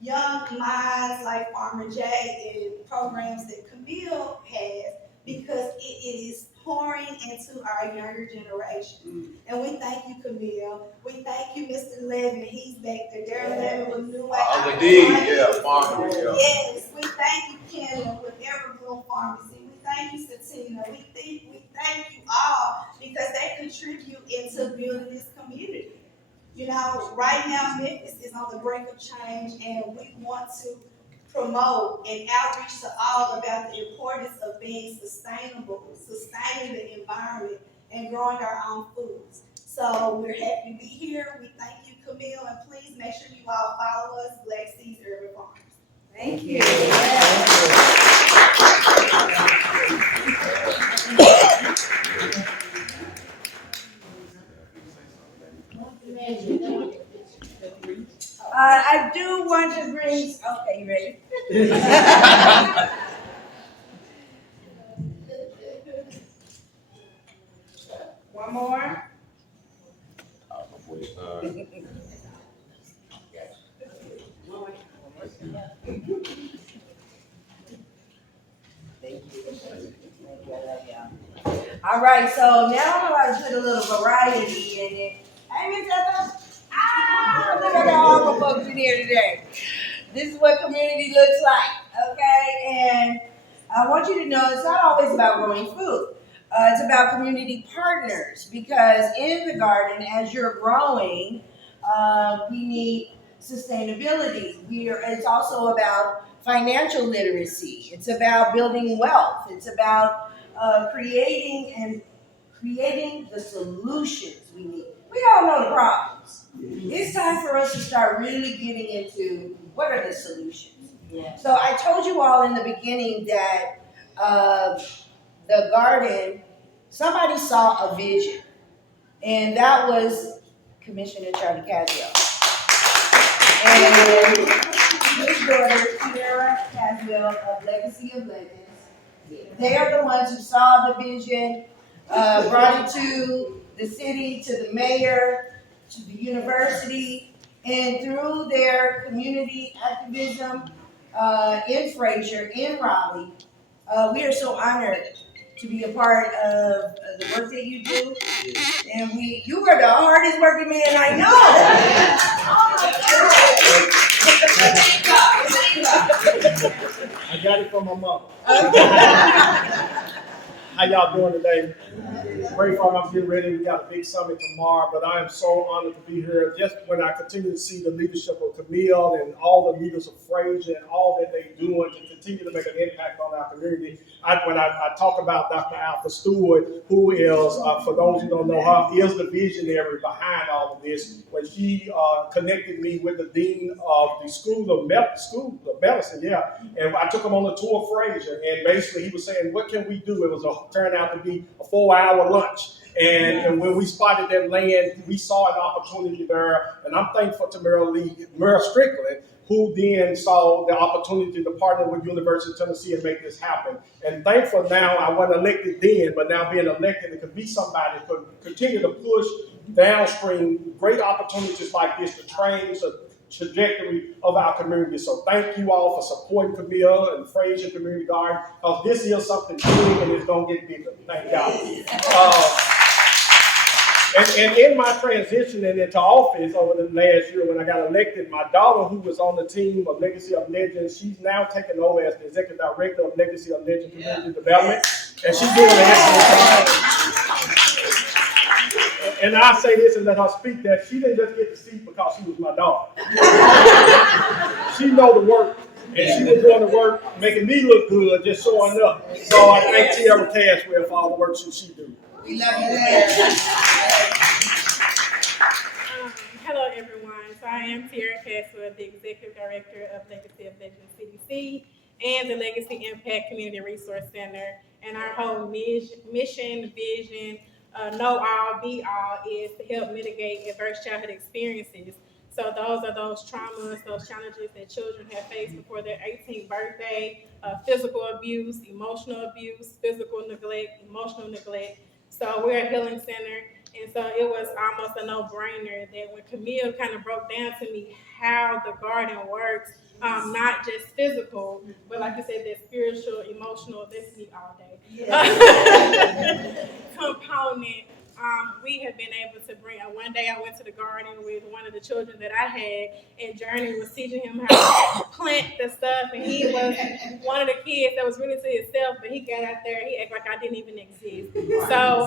young minds like Farmer Jay and programs that Camille has because it is pouring into our younger generation. And we thank you, Camille. We thank you, Mr. Levin. He's back there. Darren Levin with New Way. I'm a D, yeah, farmer, yeah. Yes, we thank you, Kendall, with Evergreen Pharmacy. We thank you, Satina. We thank you all because they contribute into building this community. You know, right now Memphis is on the brink of change, and we want to promote and outreach to all about the importance of being sustainable, sustaining the environment, and growing our own foods. So we're happy to be here. We thank you, Camille, and please make sure you all follow us, Black Seeds Urban Farms. Thank you. I do want to bring, okay, you ready? One more. All right, so now I'm going to put a little variety in it. Hey, Miss Ethel. Look at all the folks in here today. This is what community looks like, okay? And I want you to know it's not always about growing food. It's about community partners because in the garden, as you're growing, we need sustainability. It's also about financial literacy. It's about building wealth. It's about creating the solutions we need. We all know the problems. It's time for us to start really getting into what are the solutions. Yeah. So I told you all in the beginning that the garden, somebody saw a vision, and that was Commissioner Charlie Caswell. And his daughter, Kiara Caswell of Legacy of Legends. They are the ones who saw the vision, brought it to the city, to the mayor, to the university, and through their community activism in Fraser, in Raleigh, we are so honored to be a part of the work that you do. And you are the hardest working man I know. I got it from my mom. How y'all doing today? Pray for I'm getting ready. We got a big summit tomorrow, but I am so honored to be here. Just when I continue to see the leadership of Camille and all the leaders of Fraser and all that they're doing to continue to make an impact on our community. When I talk about Dr. Alpha Stewart, who is, for those who don't know her, is the visionary behind all of this. When she connected me with the dean of the School of Medicine, and I took him on a tour of Fraser, and basically he was saying, what can we do? It was turned out to be a 4-hour lunch. And when we spotted that land, we saw an opportunity there. And I'm thankful to Merrill Strickland, who then saw the opportunity to partner with University of Tennessee and make this happen. And thankful now, I wasn't elected then, but now being elected, it could be somebody who could continue to push downstream great opportunities like this to train the trajectory of our community. So thank you all for supporting Camille and Fraser Community Garden, because this is something big and it's going to get bigger. Thank y'all. And in my transition into office over the last year when I got elected, my daughter, who was on the team of Legacy of Legends, she's now taken over as the Executive Director of Legacy of Legends Community Development. And she's doing an excellent job. And I say this and let her speak that she didn't just get the seat because she was my daughter. She know the work. And she was doing the work, making me look good, just showing up. So I thank Tiara Caswell for all the work she do. We love you, Dad. Hello, everyone. So I am Tiara Caswell, the Executive Director of Legacy of Legends CDC and the Legacy Impact Community Resource Center. And our whole mission, vision, know all, be all is to help mitigate adverse childhood experiences So those are those traumas, those challenges that children have faced before their 18th birthday, physical abuse, emotional abuse, physical neglect, emotional neglect. So we're a healing center. And so it was almost a no-brainer that when Camille kind of broke down to me how the garden works, not just physical, but like you said, that spiritual, emotional, that's me all day. Component. We have been able to bring. One day I went to the garden with one of the children that I had, and Journey was teaching him how to plant the stuff, and he was one of the kids that was really to himself, but he got out there, he acted like I didn't even exist. So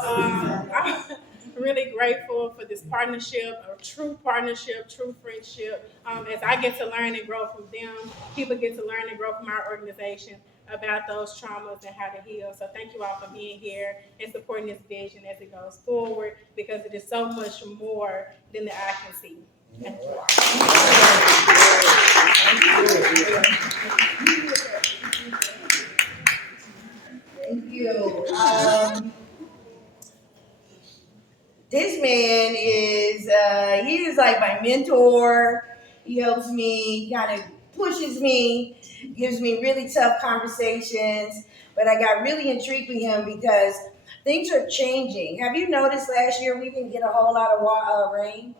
I'm really grateful for this partnership, a true partnership, true friendship. As I get to learn and grow from them, people get to learn and grow from our organization about those traumas and how to heal. So thank you all for being here and supporting this vision as it goes forward, because it is so much more than the eye can see. Thank you all. Thank you. This man he is like my mentor. He helps me, kind of pushes me, gives me really tough conversations. But I got really intrigued with him because things are changing. Have you noticed last year we didn't get a whole lot of rain?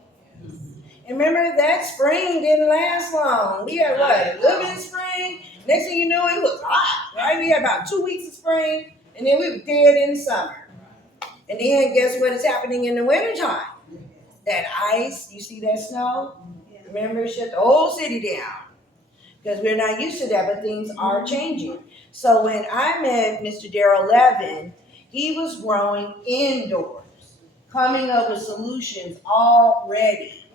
And remember, that spring didn't last long. We had what, a little bit of spring? Next thing you know, it was hot, right? We had about 2 weeks of spring, and then we were dead in the summer. And then guess what is happening in the wintertime? That ice, you see that snow? Remember, it shut the whole city down. Because we're not used to that, but things are changing. So when I met Mr. Darrell Levin, he was growing indoors, coming up with solutions already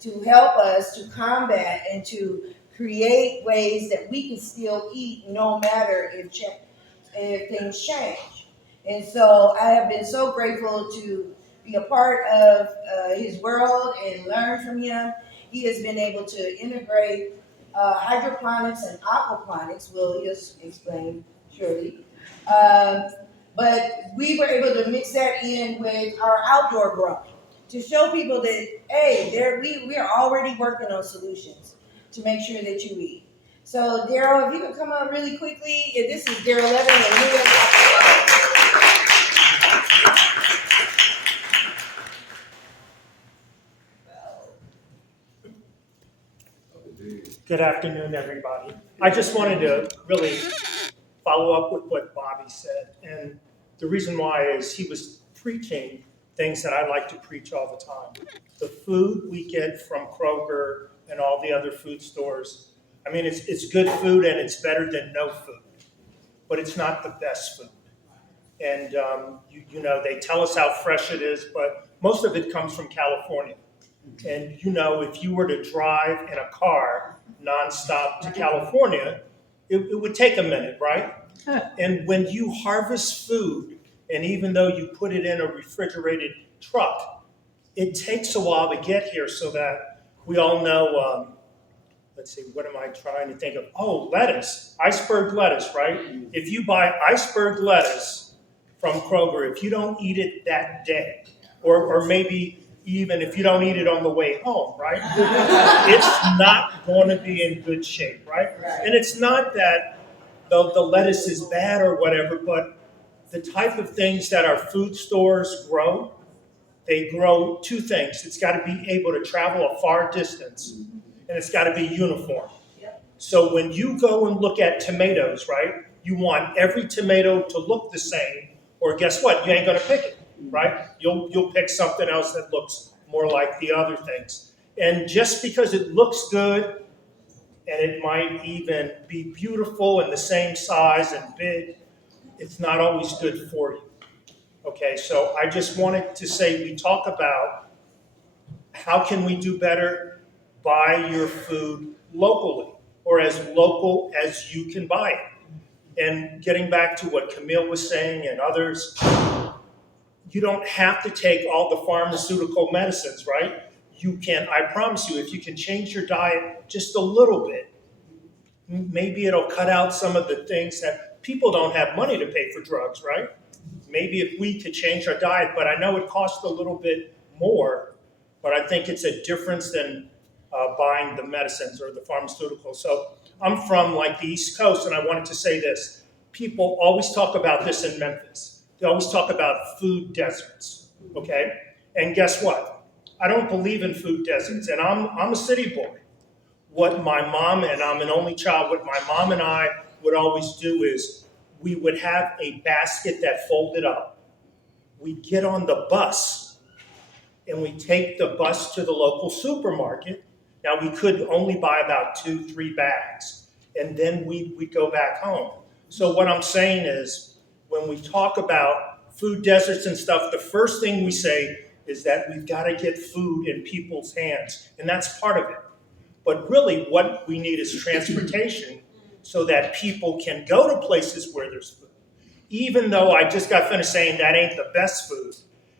to help us to combat and to create ways that we can still eat no matter if things change. And so I have been so grateful to be a part of his world and learn from him. He has been able to integrate hydroponics and aquaponics, will just explain surely. But we were able to mix that in with our outdoor growing to show people that, hey, we are already working on solutions to make sure that you eat. So, Darrell, if you could come up really quickly. This is Darrell Levin and New York. Good afternoon, everybody. I just wanted to really follow up with what Bobby said. And the reason why is he was preaching things that I like to preach all the time. The food we get from Kroger and all the other food stores, I mean, it's good food and it's better than no food, but it's not the best food. And, you know, they tell us how fresh it is, but most of it comes from California. And, you know, if you were to drive in a car nonstop to California, it would take a minute, right? And when you harvest food, and even though you put it in a refrigerated truck, it takes a while to get here so that we all know, let's see, what am I trying to think of? Oh, lettuce, iceberg lettuce, right? If you buy iceberg lettuce from Kroger, if you don't eat it that day, or maybe even if you don't eat it on the way home, right? It's not going to be in good shape, right? And it's not that the lettuce is bad or whatever, but the type of things that our food stores grow, they grow two things. It's got to be able to travel a far distance, and it's got to be uniform. So when you go and look at tomatoes, right, you want every tomato to look the same, or guess what? You ain't going to pick it. Right? You'll pick something else that looks more like the other things. And just because it looks good, and it might even be beautiful and the same size and big, it's not always good for you. Okay, so I just wanted to say we talk about how can we do better? Buy your food locally, or as local as you can buy it. And getting back to what Camille was saying and others, you don't have to take all the pharmaceutical medicines, right? You can, I promise you, if you can change your diet just a little bit, maybe it'll cut out some of the things that people don't have money to pay for drugs, right? Maybe if we could change our diet, but I know it costs a little bit more, but I think it's a difference than buying the medicines or the pharmaceuticals. So I'm from like the East Coast, and I wanted to say this. People always talk about this in Memphis. They always talk about food deserts, okay? And guess what? I don't believe in food deserts, and I'm a city boy. What my mom, and I'm an only child, what my mom and I would always do is we would have a basket that folded up. We'd get on the bus, and we take the bus to the local supermarket. Now, we could only buy about 2-3 bags, and then we'd go back home. So what I'm saying is, when we talk about food deserts and stuff, the first thing we say is that we've got to get food in people's hands, and that's part of it. But really, what we need is transportation so that people can go to places where there's food. Even though I just got finished saying that ain't the best food,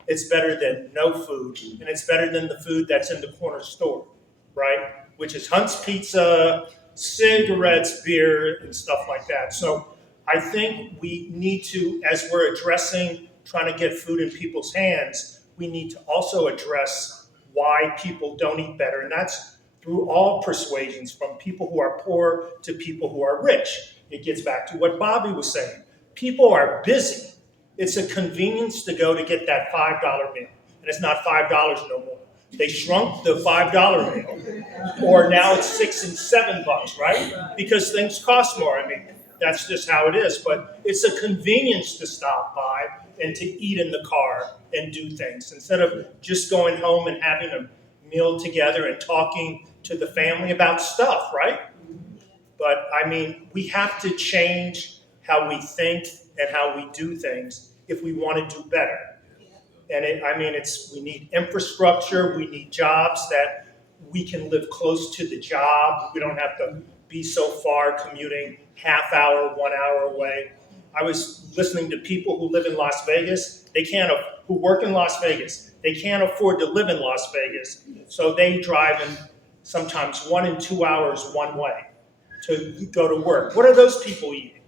it's better than no food, and it's better than the food that's in the corner store, right? Which is Hunt's Pizza, cigarettes, beer, and stuff like that. So I think we need to, as we're addressing trying to get food in people's hands, we need to also address why people don't eat better, and that's through all persuasions, from people who are poor to people who are rich. It gets back to what Bobby was saying. People are busy. It's a convenience to go to get that $5 meal, and it's not $5 no more. They shrunk the $5 meal, or now it's $6 and $7, right? Because things cost more. I mean, that's just how it is. But it's a convenience to stop by and to eat in the car and do things instead of just going home and having a meal together and talking to the family about stuff, right? But I mean, we have to change how we think and how we do things if we want to do better. And we need infrastructure, we need jobs that we can live close to the job. We don't have to be so far commuting half hour, 1 hour away. I was listening to people who live in Las Vegas, who work in Las Vegas. They can't afford to live in Las Vegas, so they drive in sometimes 1 and 2 hours one way to go to work. What are those people eating?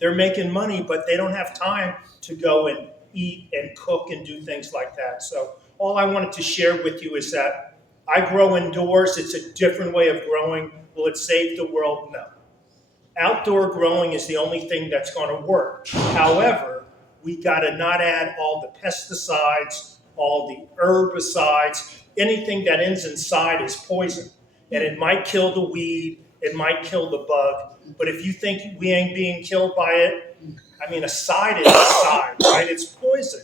They're making money, but they don't have time to go and eat and cook and do things like that. So all I wanted to share with you is that I grow indoors. It's a different way of growing. Will it save the world? No. Outdoor growing is the only thing that's going to work. However, we got to not add all the pesticides, all the herbicides. Anything that ends in side is poison. And it might kill the weed, it might kill the bug. But if you think we ain't being killed by it, I mean, a side is a side, right? It's poison.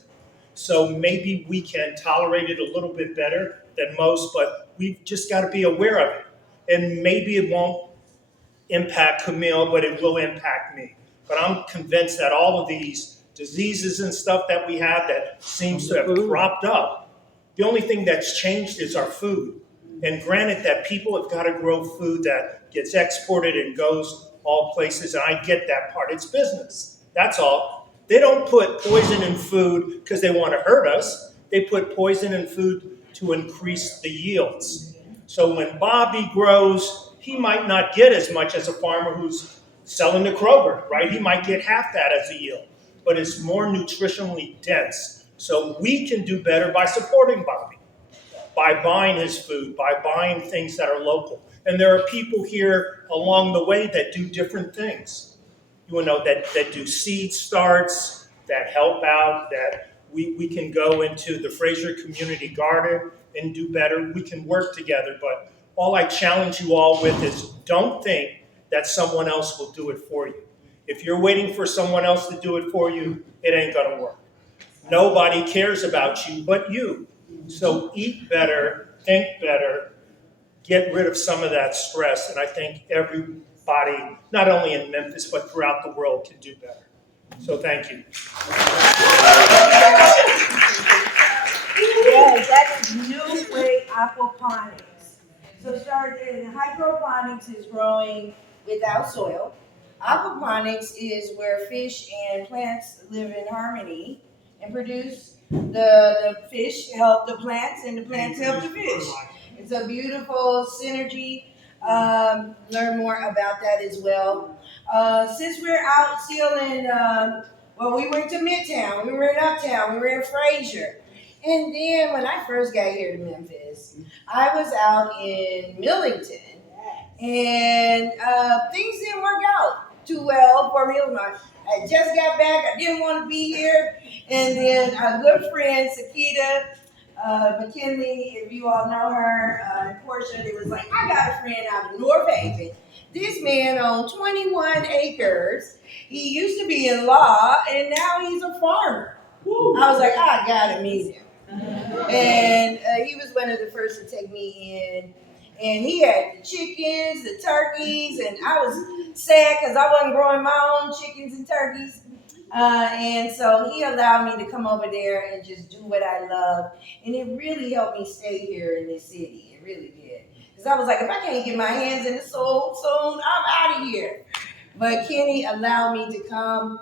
So maybe we can tolerate it a little bit better than most, but we've just got to be aware of it. And maybe it won't impact Camille, but it will impact me. But I'm convinced that all of these diseases and stuff that we have that seems to have cropped up, the only thing that's changed is our food. And granted that people have got to grow food that gets exported and goes all places, and I get that part. It's business. That's all. They don't put poison in food because they want to hurt us. They put poison in food to increase the yields. So when Bobby grows, he might not get as much as a farmer who's selling to Kroger, right? He might get half that as a yield, but it's more nutritionally dense. So we can do better by supporting Bobby, by buying his food, by buying things that are local. And there are people here along the way that do different things, that do seed starts, that help out, that we can go into the Fraser Community Garden and do better. We can work together, but all I challenge you all with is don't think that someone else will do it for you. If you're waiting for someone else to do it for you, it ain't gonna work. Nobody cares about you but you. So eat better, think better, get rid of some of that stress, and I think everybody, not only in Memphis, but throughout the world can do better. So thank you. Yes, that is new way aquaponics. So hydroponics is growing without soil. Aquaponics is where fish and plants live in harmony and produce. The fish help the plants and the plants help the fish. It's a beautiful synergy. Learn more about that as well. Since we're out still in, we went to Midtown, we were in Uptown, we were in Fraser. And then when I first got here to Memphis, I was out in Millington, and things didn't work out too well for me. I just got back. I didn't want to be here. And then a good friend, Sakita McKinley, if you all know her, and Portia, they was like, I got a friend out in North Haven. This man owned 21 acres. He used to be in law, and now he's a farmer. I was like, I gotta meet him. And he was one of the first to take me in. And he had the chickens, the turkeys, and I was sad because I wasn't growing my own chickens and turkeys. And so he allowed me to come over there and just do what I love. And it really helped me stay here in this city. It really did. Because I was like, if I can't get my hands in the soul soon, I'm out of here. But Kenny allowed me to come.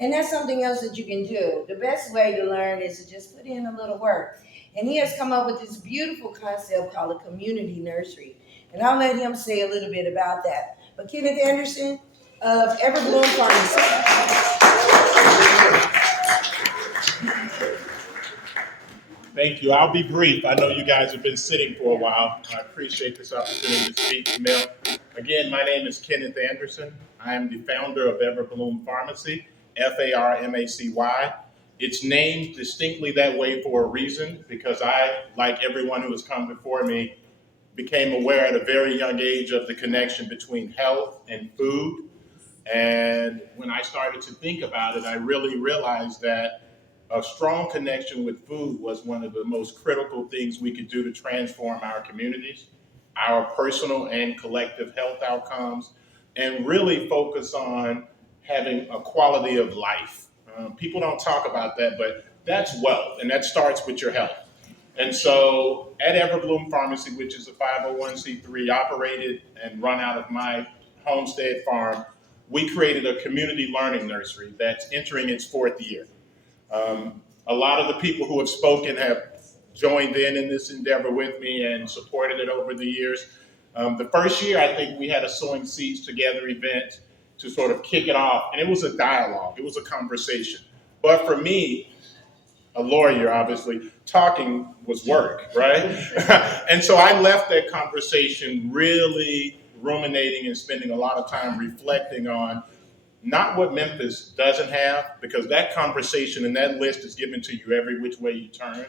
And that's something else that you can do. The best way to learn is to just put in a little work. And he has come up with this beautiful concept called a community nursery. And I'll let him say a little bit about that. But Kenneth Anderson of Everbloom Pharmacy. Thank you. I'll be brief. I know you guys have been sitting for a while. I appreciate this opportunity to speak, Camille. Again, my name is Kenneth Anderson. I am the founder of Everbloom Pharmacy, F-A-R-M-A-C-Y. It's named distinctly that way for a reason, because I, like everyone who has come before me, became aware at a very young age of the connection between health and food. And when I started to think about it, I really realized that a strong connection with food was one of the most critical things we could do to transform our communities, our personal and collective health outcomes, and really focus on having a quality of life. People don't talk about that, but that's wealth, and that starts with your health. And so at Everbloom Pharmacy, which is a 501c3 operated and run out of my homestead farm, we created a community learning nursery that's entering its fourth year. A lot of the people who have spoken have joined in this endeavor with me and supported it over the years. The first year, I think we had a Sowing Seeds Together event to sort of kick it off, and it was a dialogue, it was a conversation. But for me, a lawyer, obviously, talking was work, right? And so I left that conversation really ruminating and spending a lot of time reflecting on not what Memphis doesn't have, because that conversation and that list is given to you every which way you turn.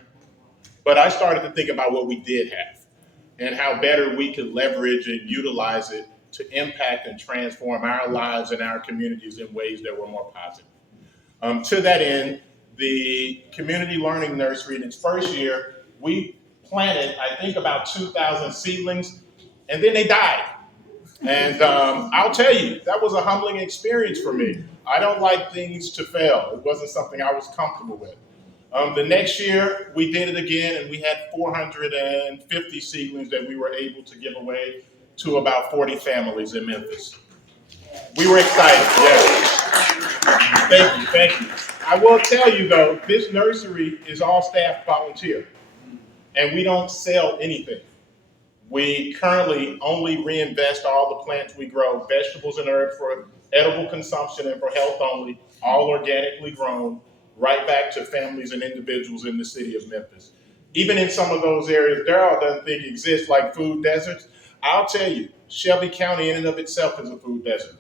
But I started to think about what we did have and how better we could leverage and utilize it to impact and transform our lives and our communities in ways that were more positive. To that end, the Community Learning Nursery, in its first year, we planted, I think, about 2,000 seedlings, and then they died. And I'll tell you, that was a humbling experience for me. I don't like things to fail. It wasn't something I was comfortable with. The next year, we did it again, and we had 450 seedlings that we were able to give away to about 40 families in Memphis. We were excited, yes. Thank you. I will tell you, though, this nursery is all staff volunteer, and we don't sell anything. We currently only reinvest all the plants we grow, vegetables and herbs for edible consumption and for health only, all organically grown, right back to families and individuals in the city of Memphis. Even in some of those areas Darryl doesn't think exist, like food deserts, I'll tell you, Shelby County in and of itself is a food desert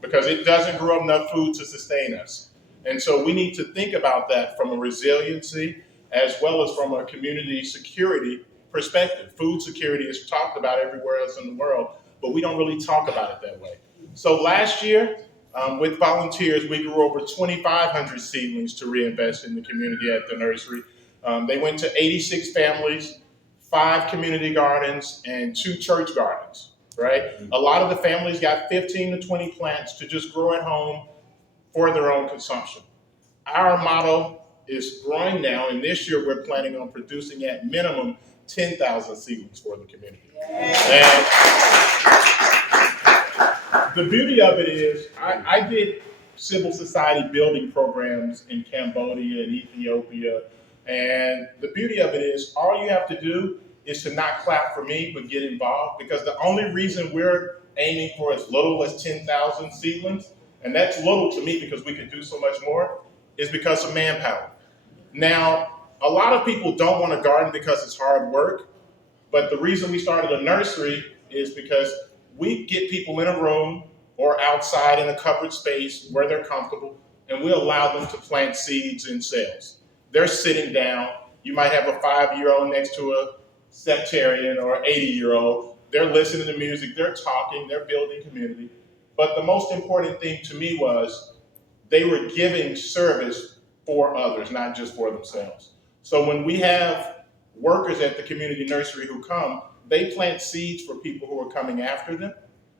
because it doesn't grow enough food to sustain us. And so we need to think about that from a resiliency as well as from a community security perspective. Food security is talked about everywhere else in the world, but we don't really talk about it that way. So last year, with volunteers, we grew over 2,500 seedlings to reinvest in the community at the nursery. They went to 86 families, 5 community gardens, and 2 church gardens, right? A lot of the families got 15 to 20 plants to just grow at home for their own consumption. Our motto is growing now, and this year we're planning on producing at minimum 10,000 seedlings for the community. And the beauty of it is, I did civil society building programs in Cambodia and Ethiopia, and the beauty of it is, all you have to do is to not clap for me, but get involved, because the only reason we're aiming for as little as 10,000 seedlings, and that's little to me because we could do so much more, is because of manpower. Now, a lot of people don't want to garden because it's hard work, but the reason we started a nursery is because we get people in a room or outside in a covered space where they're comfortable, and we allow them to plant seeds in cells. They're sitting down. You might have a 5-year-old next to a septarian or an 80-year-old. They're listening to music, they're talking, they're building community. But the most important thing to me was they were giving service for others, not just for themselves. So when we have workers at the community nursery who come, they plant seeds for people who are coming after them,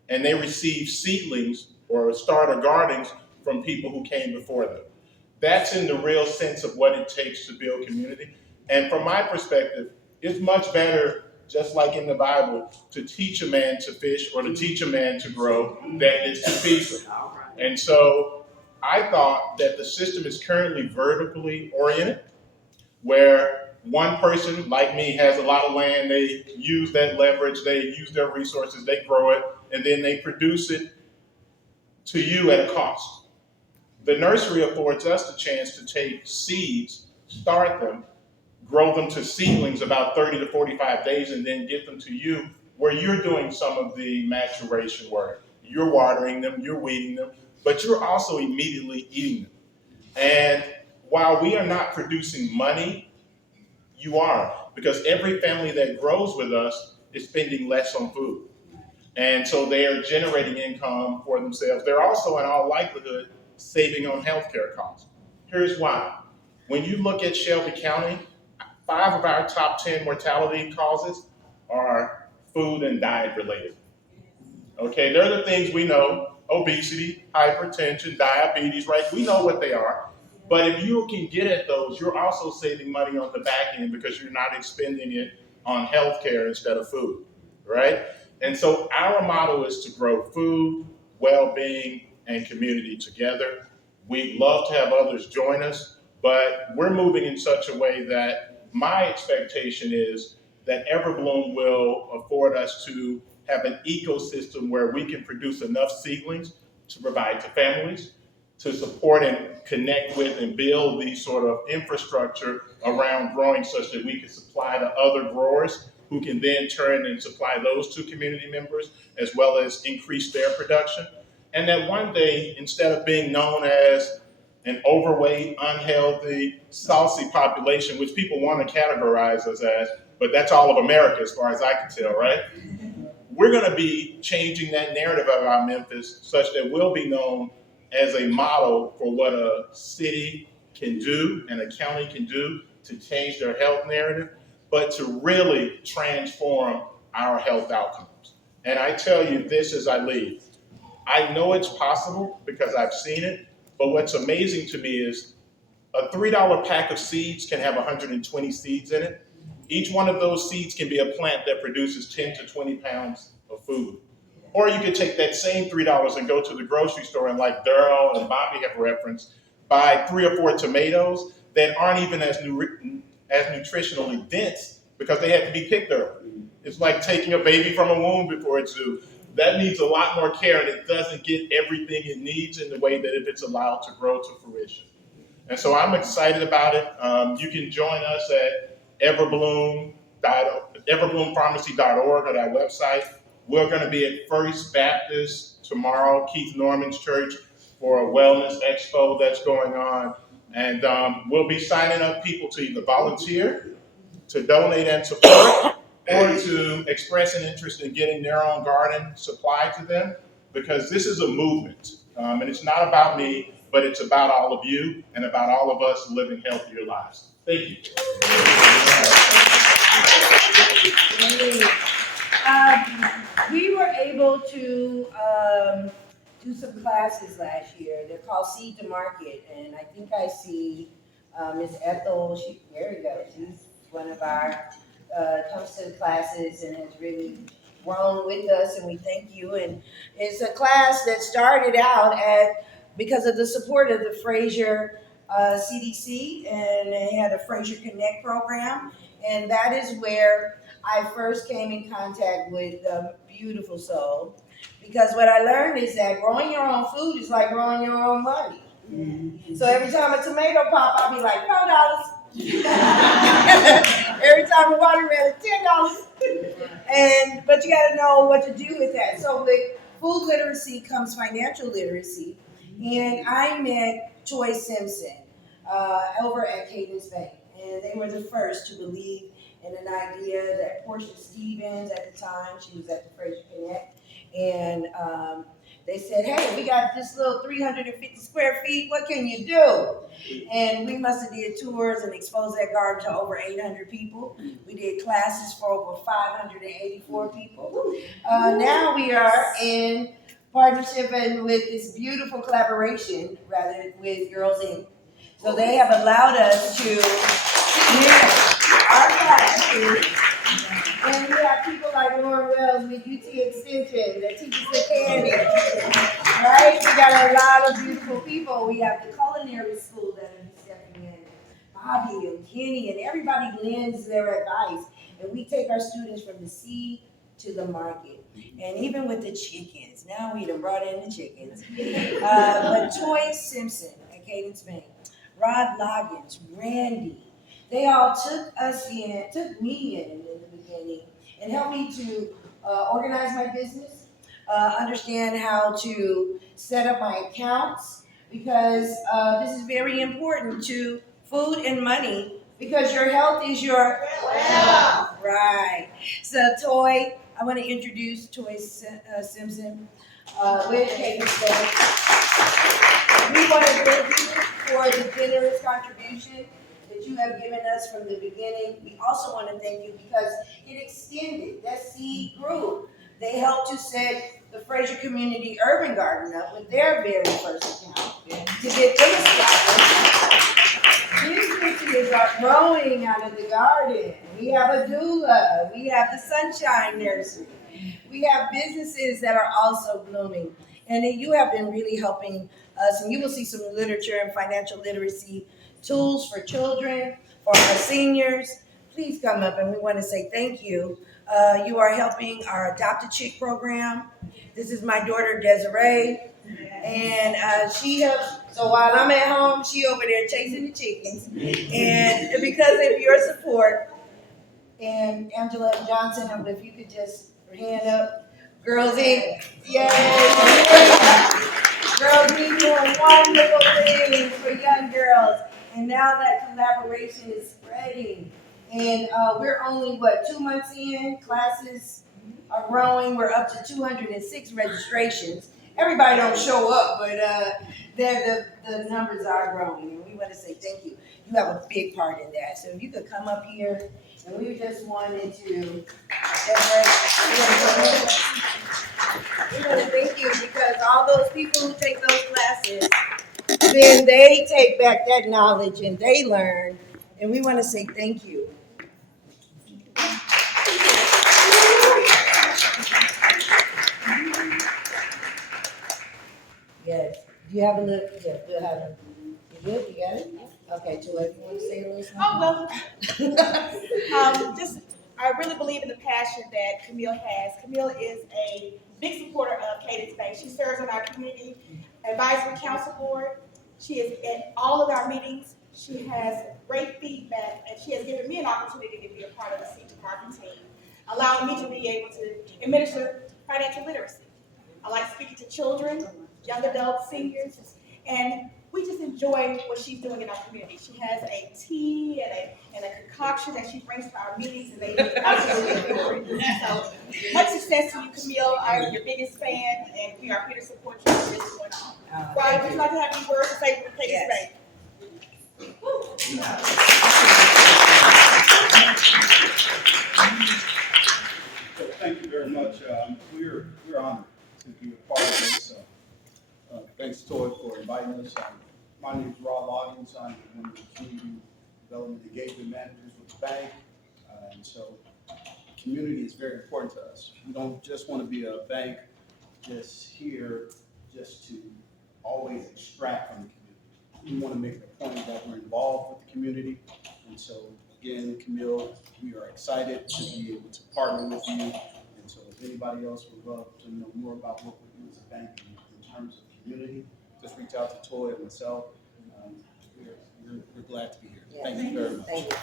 and they receive seedlings or starter gardens from people who came before them. That's in the real sense of what it takes to build community. And from my perspective, it's much better, just like in the Bible, to teach a man to fish or to teach a man to grow than it is to feed him. And so I thought that the system is currently vertically oriented, where one person like me has a lot of land, they use that leverage, they use their resources, they grow it, and then they produce it to you at a cost. The nursery affords us the chance to take seeds, start them, grow them to seedlings about 30 to 45 days, and then get them to you where you're doing some of the maturation work. You're watering them, you're weeding them, but you're also immediately eating them. And while we are not producing money, you are, because every family that grows with us is spending less on food. And so they are generating income for themselves. They're also, in all likelihood, saving on healthcare costs. Here's why. When you look at Shelby County, 5 of our top 10 mortality causes are food and diet related. Okay, they're the things we know: obesity, hypertension, diabetes, right? We know what they are. But if you can get at those, you're also saving money on the back end because you're not expending it on healthcare instead of food, right? And so our motto is to grow food, well-being, and community together. We'd love to have others join us, but we're moving in such a way that my expectation is that Everbloom will afford us to have an ecosystem where we can produce enough seedlings to provide to families, to support and connect with and build these sort of infrastructure around growing such that we can supply to other growers who can then turn and supply those to community members as well as increase their production. And that one day, instead of being known as an overweight, unhealthy, saucy population, which people want to categorize us as, but that's all of America as far as I can tell, right? We're going to be changing that narrative about Memphis such that we'll be known as a model for what a city can do and a county can do to change their health narrative, but to really transform our health outcomes. And I tell you this as I leave. I know it's possible because I've seen it, but what's amazing to me is a $3 pack of seeds can have 120 seeds in it. Each one of those seeds can be a plant that produces 10 to 20 pounds of food. Or you could take that same $3 and go to the grocery store and, like Daryl and Bobby have referenced, buy 3 or 4 tomatoes that aren't even as nutritionally dense because they have to be picked early. It's like taking a baby from a womb before it's due. That needs a lot more care, and it doesn't get everything it needs in the way that if it's allowed to grow to fruition. And so I'm excited about it. You can join us at everbloompharmacy.org at our website. We're going to be at First Baptist tomorrow, Keith Norman's church, for a wellness expo that's going on. And we'll be signing up people to either volunteer, to donate and support, or to express an interest in getting their own garden supplied to them, because this is a movement. And it's not about me, but it's about all of you and about all of us living healthier lives. Thank you. We were able to do some classes last year. They're called Seed to Market, and I think I see Ms. Ethel. There we go. She's one of our comes to the classes and has really grown with us, and we thank you. And it's a class that started out because of the support of the Fraser CDC, and they had a Fraser Connect program, and that is where I first came in contact with Beautiful Soul, because what I learned is that growing your own food is like growing your own money. Mm-hmm. So every time a tomato pop, I'll be like, $4. Every time a watermelon, $10. But you gotta know what to do with that. So with food literacy comes financial literacy. And I met Troy Simpson over at Cadence Bank. And they were the first to believe in an idea that Portia Stevens at the time, she was at the Fraser Connect, and they said, hey, we got this little 350 square feet, what can you do? And we must have did tours and exposed that garden to over 800 people. We did classes for over 584 people. Now we are in partnership and with this beautiful collaboration, rather, with Girls Inc. So they have allowed us to share our classes. And we have people like Lauren Wells with UT Extension that teaches the candy. Right? We got a lot of beautiful people. We have the culinary school that will be stepping in. Bobby and Kenny and everybody lends their advice. And we take our students from the seed to the market. And even with the chickens, now we done brought in the chickens. But Toy Simpson at Cadence Bank, Rod Loggins, Randy, they all took me in the beginning and helped me to organize my business, understand how to set up my accounts, because this is very important to food and money, because your health is your wealth. Right. So Toy, I want to introduce Toy Simpson with Cadence Bank. We want to thank you for the generous contribution that you have given us from the beginning. We also want to thank you because it extended, that seed grew. They helped to set the Fraser Community Urban Garden up with their very first account to get them established. These pictures are growing out of the garden. We have a doula. We have the Sunshine Nursery. We have businesses that are also blooming. And you have been really helping us. And you will see some literature and financial literacy tools for children, for our seniors. Please come up, and we want to say thank you. You are helping our Adopt a Chick program. This is my daughter, Desiree. And she helps. So while I'm at home, she over there chasing the chickens. And because of your support, and Angela Johnson, if you could just hand up, Girls Inc. Yay! Girls Inc. doing wonderful things for young girls. And now that collaboration is spreading. And we're only, 2 months in? Classes are growing. We're up to 206 registrations. Everybody don't show up, but the numbers are growing. And we want to say thank you. You have a big part in that. So if you could come up here, and we just wanted to, we want to thank you, because all those people who take those classes, then they take back that knowledge and they learn, and we want to say thank you. Yes. Do you have a look? Yeah, we'll have it. You good? You got it? Okay, Joy, you want to say a little something? I really believe in the passion that Camille has. Camille is a big supporter of Cadence Bank. She serves on our community advisory council board. She is at all of our meetings. She has great feedback, and she has given me an opportunity to be a part of the seed department team, allowing me to be able to administer financial literacy. I like speaking to children, young adults, seniors, and we just enjoy what she's doing in our community. She has a tea and a concoction that she brings to our meetings, and they absolutely adore it. So, much success to you, Camille. I'm your biggest fan, and we are here to support you in what's going on. Ryan, would you like to have any words to say for Cadence Bank? So thank you very much. We're honored to be a part of this. Thanks, Toy, for inviting us. My name is Rod Loggins. I'm one of the community development engagement managers with the bank. And so community is very important to us. We don't just want to be a bank just here just to always extract from the community. We want to make it a point that we're involved with the community. And so again, Camille, we are excited to be able to partner with you. And so if anybody else would love to know more about what we do as a bank in terms of community, just reach out to Toy and myself. We're we're glad to be here. Thank you very much. Thank you.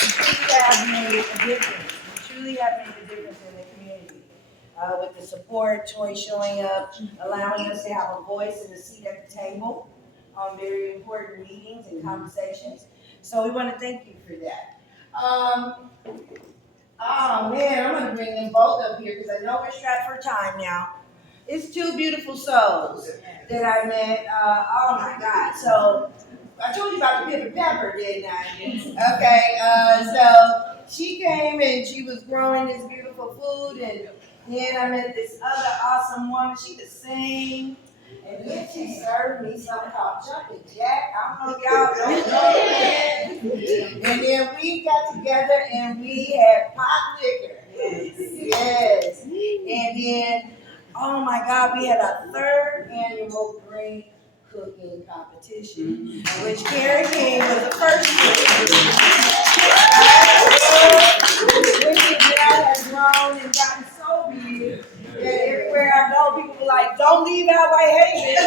You truly have made a difference. You truly have made a difference in the community. With the support, Toy showing up, allowing us to have a voice and a seat at the table on very important meetings and conversations. So we want to thank you for that. Oh man, I'm gonna bring them both up here because I know we're strapped for time now. It's two beautiful souls that I met. Oh my God. So I told you about the pepper pepper, didn't I? Okay, so she came and she was growing this beautiful food, and then I met this other awesome woman. She could sing, and then she served me something called jumping jack. I don't know if y'all don't know that. And then we got together and we had pot liquor. Yes. And then, oh my God, we had our third annual great cooking competition, which Karen King was the first Which now has grown and gotten so big that everywhere I go, people be like, don't leave out White Haven.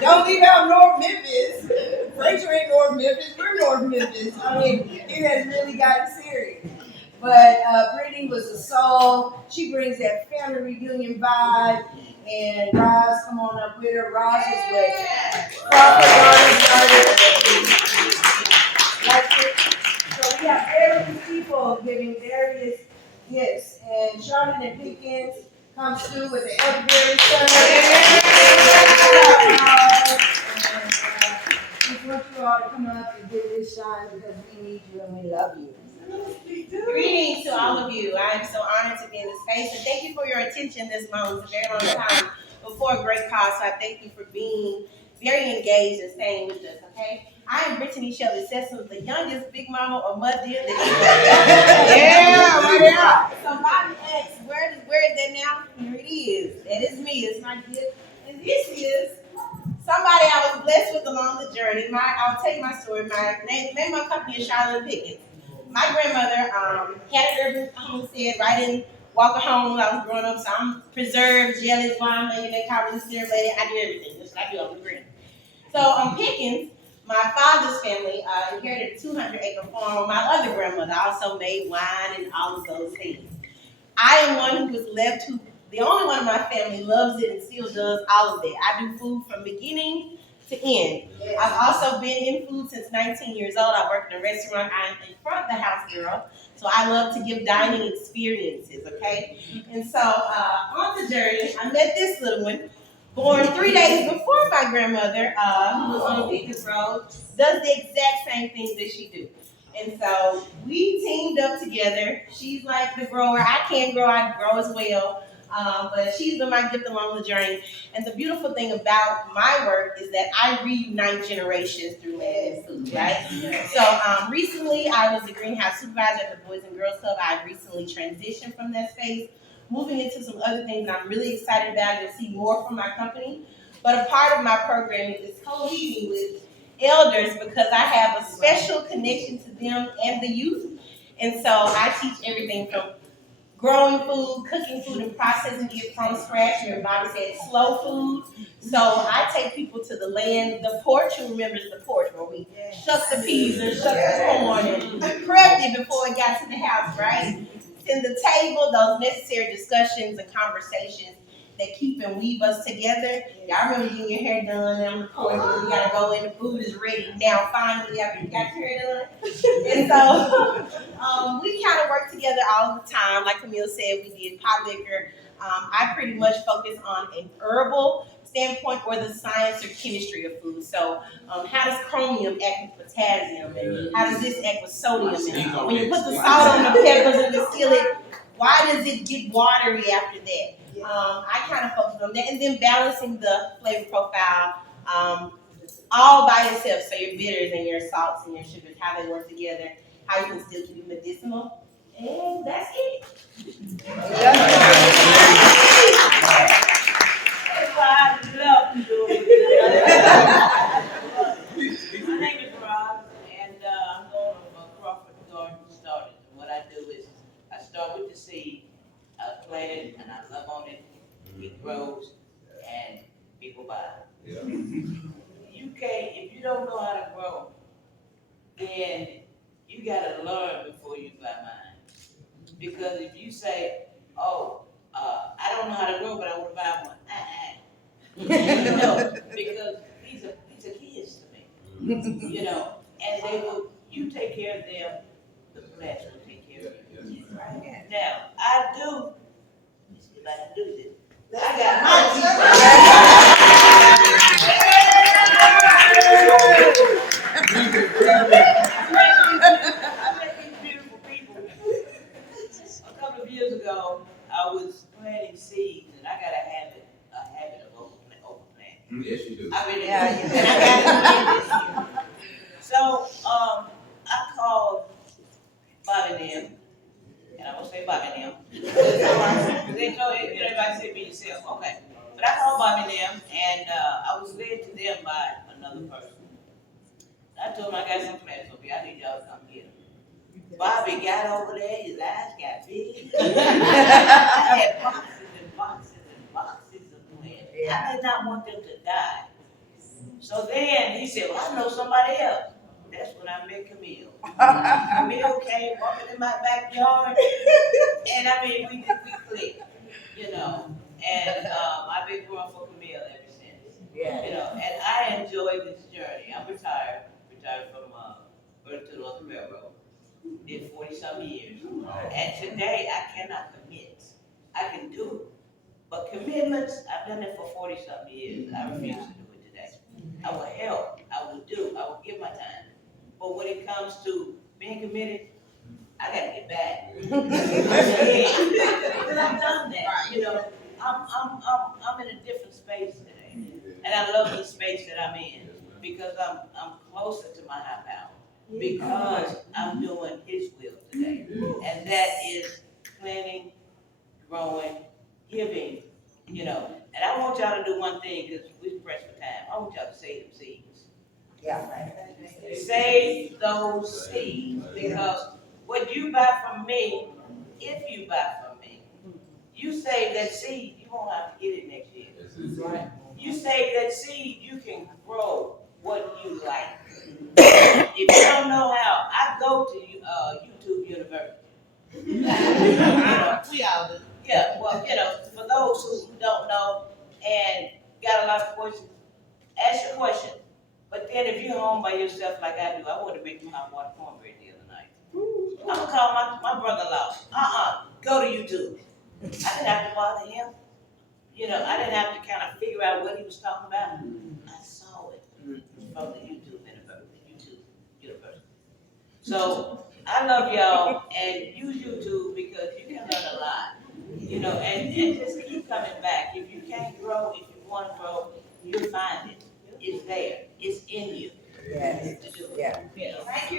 Don't leave out North Memphis. Fraser ain't North Memphis, we're North Memphis. I mean, it has really gotten serious. But Brittany was a soul. She brings that family reunion vibe. And Roz, come on up with her. Roz is with So we have various people giving various gifts. And Charlotte and Pickens comes through with the Elderberry Center. We want you all to come up and give this shine because we need you and we love you. Greetings to all of you. I am so honored to be in this space, and thank you for your attention this month. It's a very long time before a great cause, so I thank you for being very engaged and staying with us, okay? I am Brittany Shelby Sessions, the youngest big mama or mother that you know. Yeah. So Bobby asks, where is that now? Here it is. That is me. It's my gift. And this is somebody I was blessed with along the journey. I'll tell you my story. My name of my company is Charlotte Pickens. My grandmother had an urban homestead right in Walker Home when I was growing up. So I'm preserved, jealous, wine making, that kind of lady. I do everything. That's what I do on the green. So Pickens, my father's family inherited a 200-acre farm. My other grandmother also made wine and all of those things. I am one who was left who, the only one of my family loves it and still does all of it. I do food from beginning to end. I've also been in food since 19 years old. I work in a restaurant. I'm in front of the house girl. So I love to give dining experiences, okay? And so on the journey, I met this little one, born 3 days before my grandmother, who was on Pickens Road, does the exact same things that she do. And so we teamed up together. She's like the grower. I can't grow, I grow as well. But she's been my gift along the journey. And the beautiful thing about my work is that I reunite generations through making food, right? So recently I was the greenhouse supervisor at the Boys and Girls Club. I recently transitioned from that space, moving into some other things that I'm really excited about. You'll see more from my company. But a part of my programming is co-leading with elders because I have a special connection to them and the youth. And so I teach everything from growing food, cooking food, and processing it from scratch. Your body said slow food. So I take people to the land, the porch. Who remembers the porch where we shuck the peas and shuck the corn and prepped it before it got to the house, right? Send the table, those necessary discussions and conversations that keep and weave us together. Y'all remember getting your hair done on the porch when you gotta go in, the food is ready. Now finally after you got your hair done. And so we kind of work together all the time. Like Camille said, we did pot liquor. I pretty much focus on an herbal standpoint or the science or chemistry of food. So how does chromium act with potassium? And how does this act with sodium? And when you put the salt on the peppers in the skillet, why does it get watery after that? I kind of focus on that. And then balancing the flavor profile all by itself. So your bitters and your salts and your sugars, how they work together, how you can still keep it medicinal. And that's it. My name is Rob, and I'm going from Crawford Garden started. And what I do is I start with the seed, I plant it, and I love on it. It grows, and people buy it. if you don't know how to grow, then you gotta learn before you buy mine. Because if you say, oh, I don't know how to grow, but I wanna buy one, no, because these are kids to me, and you take care of them, the plants will take care of you. Right. Now, I do, let's see if I can do this. I got I met these beautiful people. A couple of years ago, I was planting seeds, and I got a habit of overplanting. Yes, you do. I really do. And I got it this year. So, I called Bobby and them, and I will say Bobby and them. Because they told everybody say be yourself. Okay. But I called Bobby and them, and I was led to them by another person. I told them I got some plants over here. I need y'all to come get them. Bobby got over there, his eyes got big. I had boxes and boxes and boxes of plants. I did not want them to die. So then he said, well, I know somebody else. That's when I met Camille. Camille came walking in my backyard, and I mean, we clicked, and I've been growing for Camille ever since. And I enjoy this journey. I'm retired from Burlington Northern Railroad. Did 40-some years. And today I cannot commit. I can do it. But commitments, I've done it for 40-some years. I refuse to do it today. I will help. I will do. I will give my time. But when it comes to being committed, I gotta get back. Because I've done that. I'm in a different space today. And I love the space that I'm in because I'm closer to my high power. Because I'm doing his will today. And that is planting, growing, giving, And I want y'all to do one thing because we're pressed for time. I want y'all to save them seeds. Save those seeds because what you buy from me, if you buy from me, you save that seed, you won't have to get it next year. You save that seed, you can grow what you like. If you don't know how, I go to YouTube University. We all do. Yeah, well, for those who don't know and got a lot of questions, ask your question. But then if you're home by yourself like I do, I want to make my hot water cornbread the other night. I'm going to call my brother-in-law. Go to YouTube. I didn't have to bother him. I didn't have to kind of figure out what he was talking about. I saw it from the YouTube University. So I love y'all and use YouTube because you can learn a lot. And just keep coming back. If you can't grow, if you want to grow, you'll find it. It's there. It's in you. Yes. To do it. Yeah. Thank you.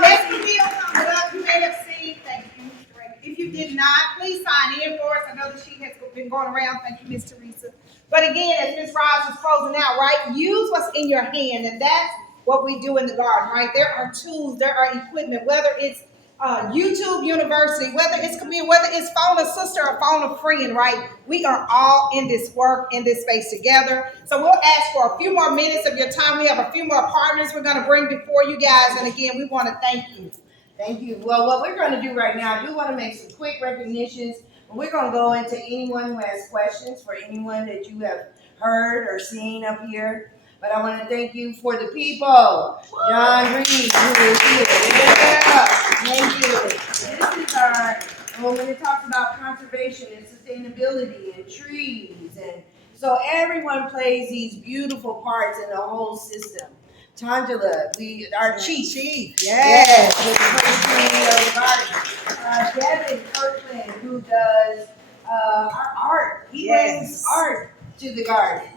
Next Camille comes up, you may have seen, thank you, Mr. Ray. If you did not, please sign in for us. I know the sheet has been going around. Thank you, Ms. Teresa. But again, as Ms. Ross is closing out, right? Use what's in your hand, and that's what we do in the garden, right? There are tools, there are equipment, whether it's YouTube University, whether it's Camille, whether it's phone a sister or phone a friend, right? We are all in this work, in this space together. So we'll ask for a few more minutes of your time. We have a few more partners we're going to bring before you guys. And again, we want to thank you. Thank you. Well, what we're going to do right now, I do want to make some quick recognitions. We're going to go into anyone who has questions for anyone that you have heard or seen up here. But I want to thank you for the people. John Reed, who is here. Yeah. Thank you. This is when it talks about conservation and sustainability and trees. And so everyone plays these beautiful parts in the whole system. Tangela, our chief. Yes, with the first of the garden. Devin Kirkland, who does our art. He brings art to the garden.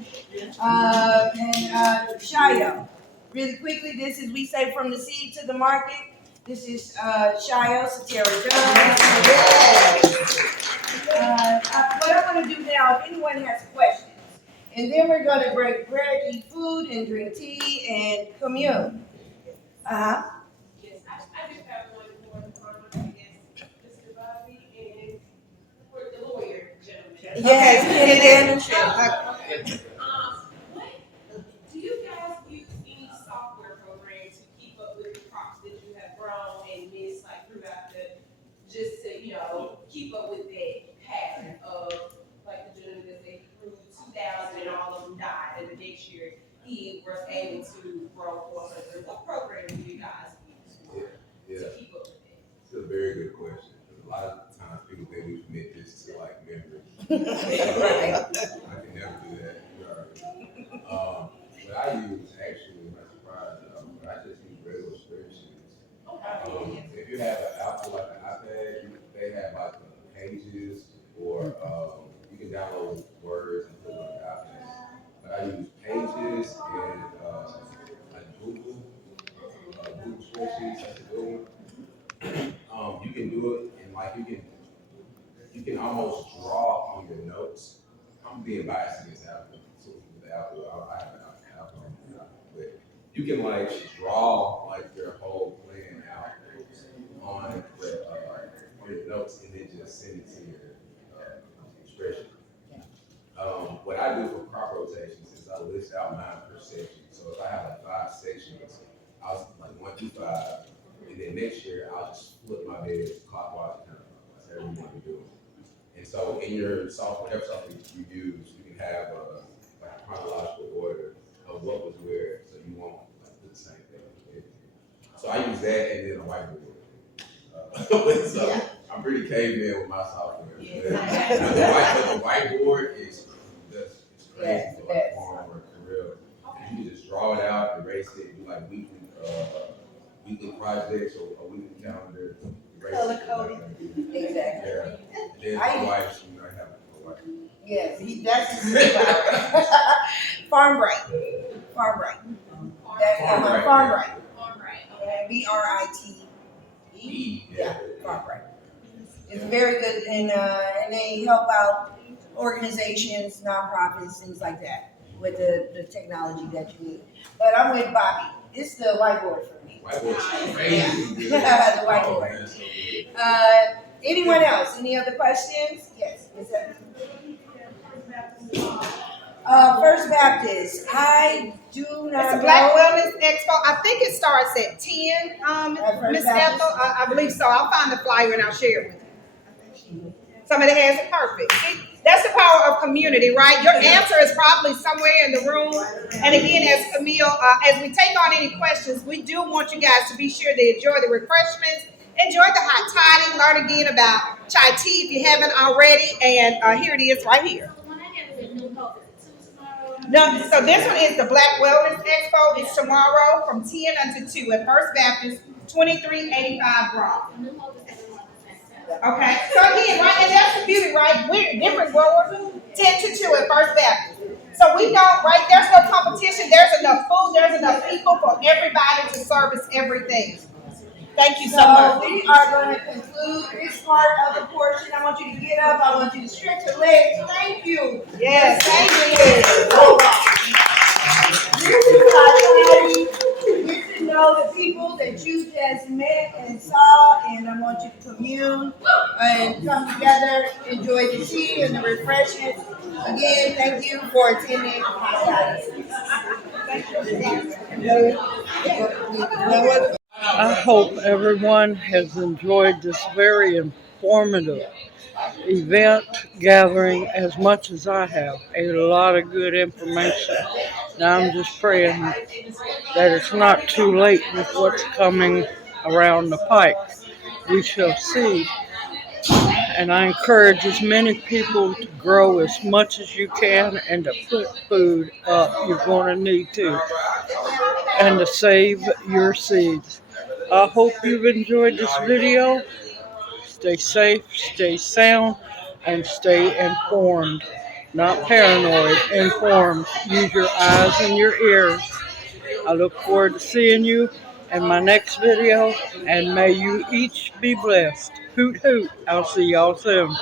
And Shayo. Really quickly, this is, we say from the seed to the market. This is Shayo, Satara Jones. What I want to do now, if anyone has questions, and then we're going to break bread, eat food, and drink tea, and commune. Yes, I just have one more comment against Mr. Bobby and for the lawyer gentleman. Yes, What do you guys use any software program to keep up with the crops that you have grown and missed like throughout the just to keep up with that pattern of like the gentleman that they grew 2,000 and all of them died, and the next year he was able to grow 400. What program do you guys use to keep up with that? It's a very good question. A lot of times people think we commit this to like memory. I can never do that. What I use actually, I'm not surprised, I just use regular spreadsheets. If you have an Apple like an iPad, they have like pages, or you can download words and put it on the iPad. But I use pages and like Google spreadsheets. That's a good one. You can do it and like you can almost draw on your notes. I'm being biased against Apple. So with Apple, I have an Apple, but you can like draw like your whole plan out on your notes and then just send it to your expression. What I do for crop rotations is I list out mine per section. So if I have like 5 sections, I'll like 1 through 5, and then next year I'll just flip my beds clockwise and counterclockwise. That's everything we do. And so in your software, whatever software you use, you can have like a chronological order of what was where, so you won't like do the same thing. So I use that and then a whiteboard. So I'm pretty caveman with my software. The whiteboard is crazy for like farm work for real. You can just draw it out, erase it, do like weekly projects or a weekly calendar. Color coding. Exactly. Yeah. Then my wife, you know, I have a wife. Yes, that's his superpower. Farm break. Farm break. That's farm break. BRITE. Yeah, farm break. It's very good, and they help out organizations, nonprofits, things like that with the technology that you need. But I'm with Bobby. It's the whiteboard for me. Whiteboard's crazy. The whiteboard. Anyone else? Any other questions? Yes. First Baptist. I do not. It's a Black Wellness Expo. I think it starts at 10. Miss Ethel, I believe so. I'll find the flyer and I'll share it with you. Somebody has it perfect. See, that's the power of community, right? Your answer is probably somewhere in the room. And again, as Camille, as we take on any questions, we do want you guys to be sure to enjoy the refreshments, enjoy the hot toddy, learn again about chai tea if you haven't already. And here it is right here. No, so this one is the Black Wellness Expo. It's tomorrow from 10 until 2 at First Baptist, 2385 Broad. Okay, so again, right, and that's the beauty, right? We're different growers, 10 to 2 at First Baptist. So we don't, right, there's no competition, there's enough food, there's enough people for everybody to service everything. Thank you so much. We are going to conclude this part of the portion. I want you to get up, I want you to stretch your legs. Thank you. Yes, thank you. Get to know the people that you just met and saw, and I want you to commune and come together, enjoy the tea and the refreshments. Again, thank you for attending. I hope everyone has enjoyed this very informative event gathering as much as I have. A lot of good information. Now I'm just praying that it's not too late with what's coming around the pike. We shall see. And I encourage as many people to grow as much as you can and to put food up. You're going to need to. And to save your seeds. I hope you've enjoyed this video. Stay safe, stay sound, and stay informed. Not paranoid, informed. Use your eyes and your ears. I look forward to seeing you in my next video, and may you each be blessed. Hoot hoot. I'll see y'all soon.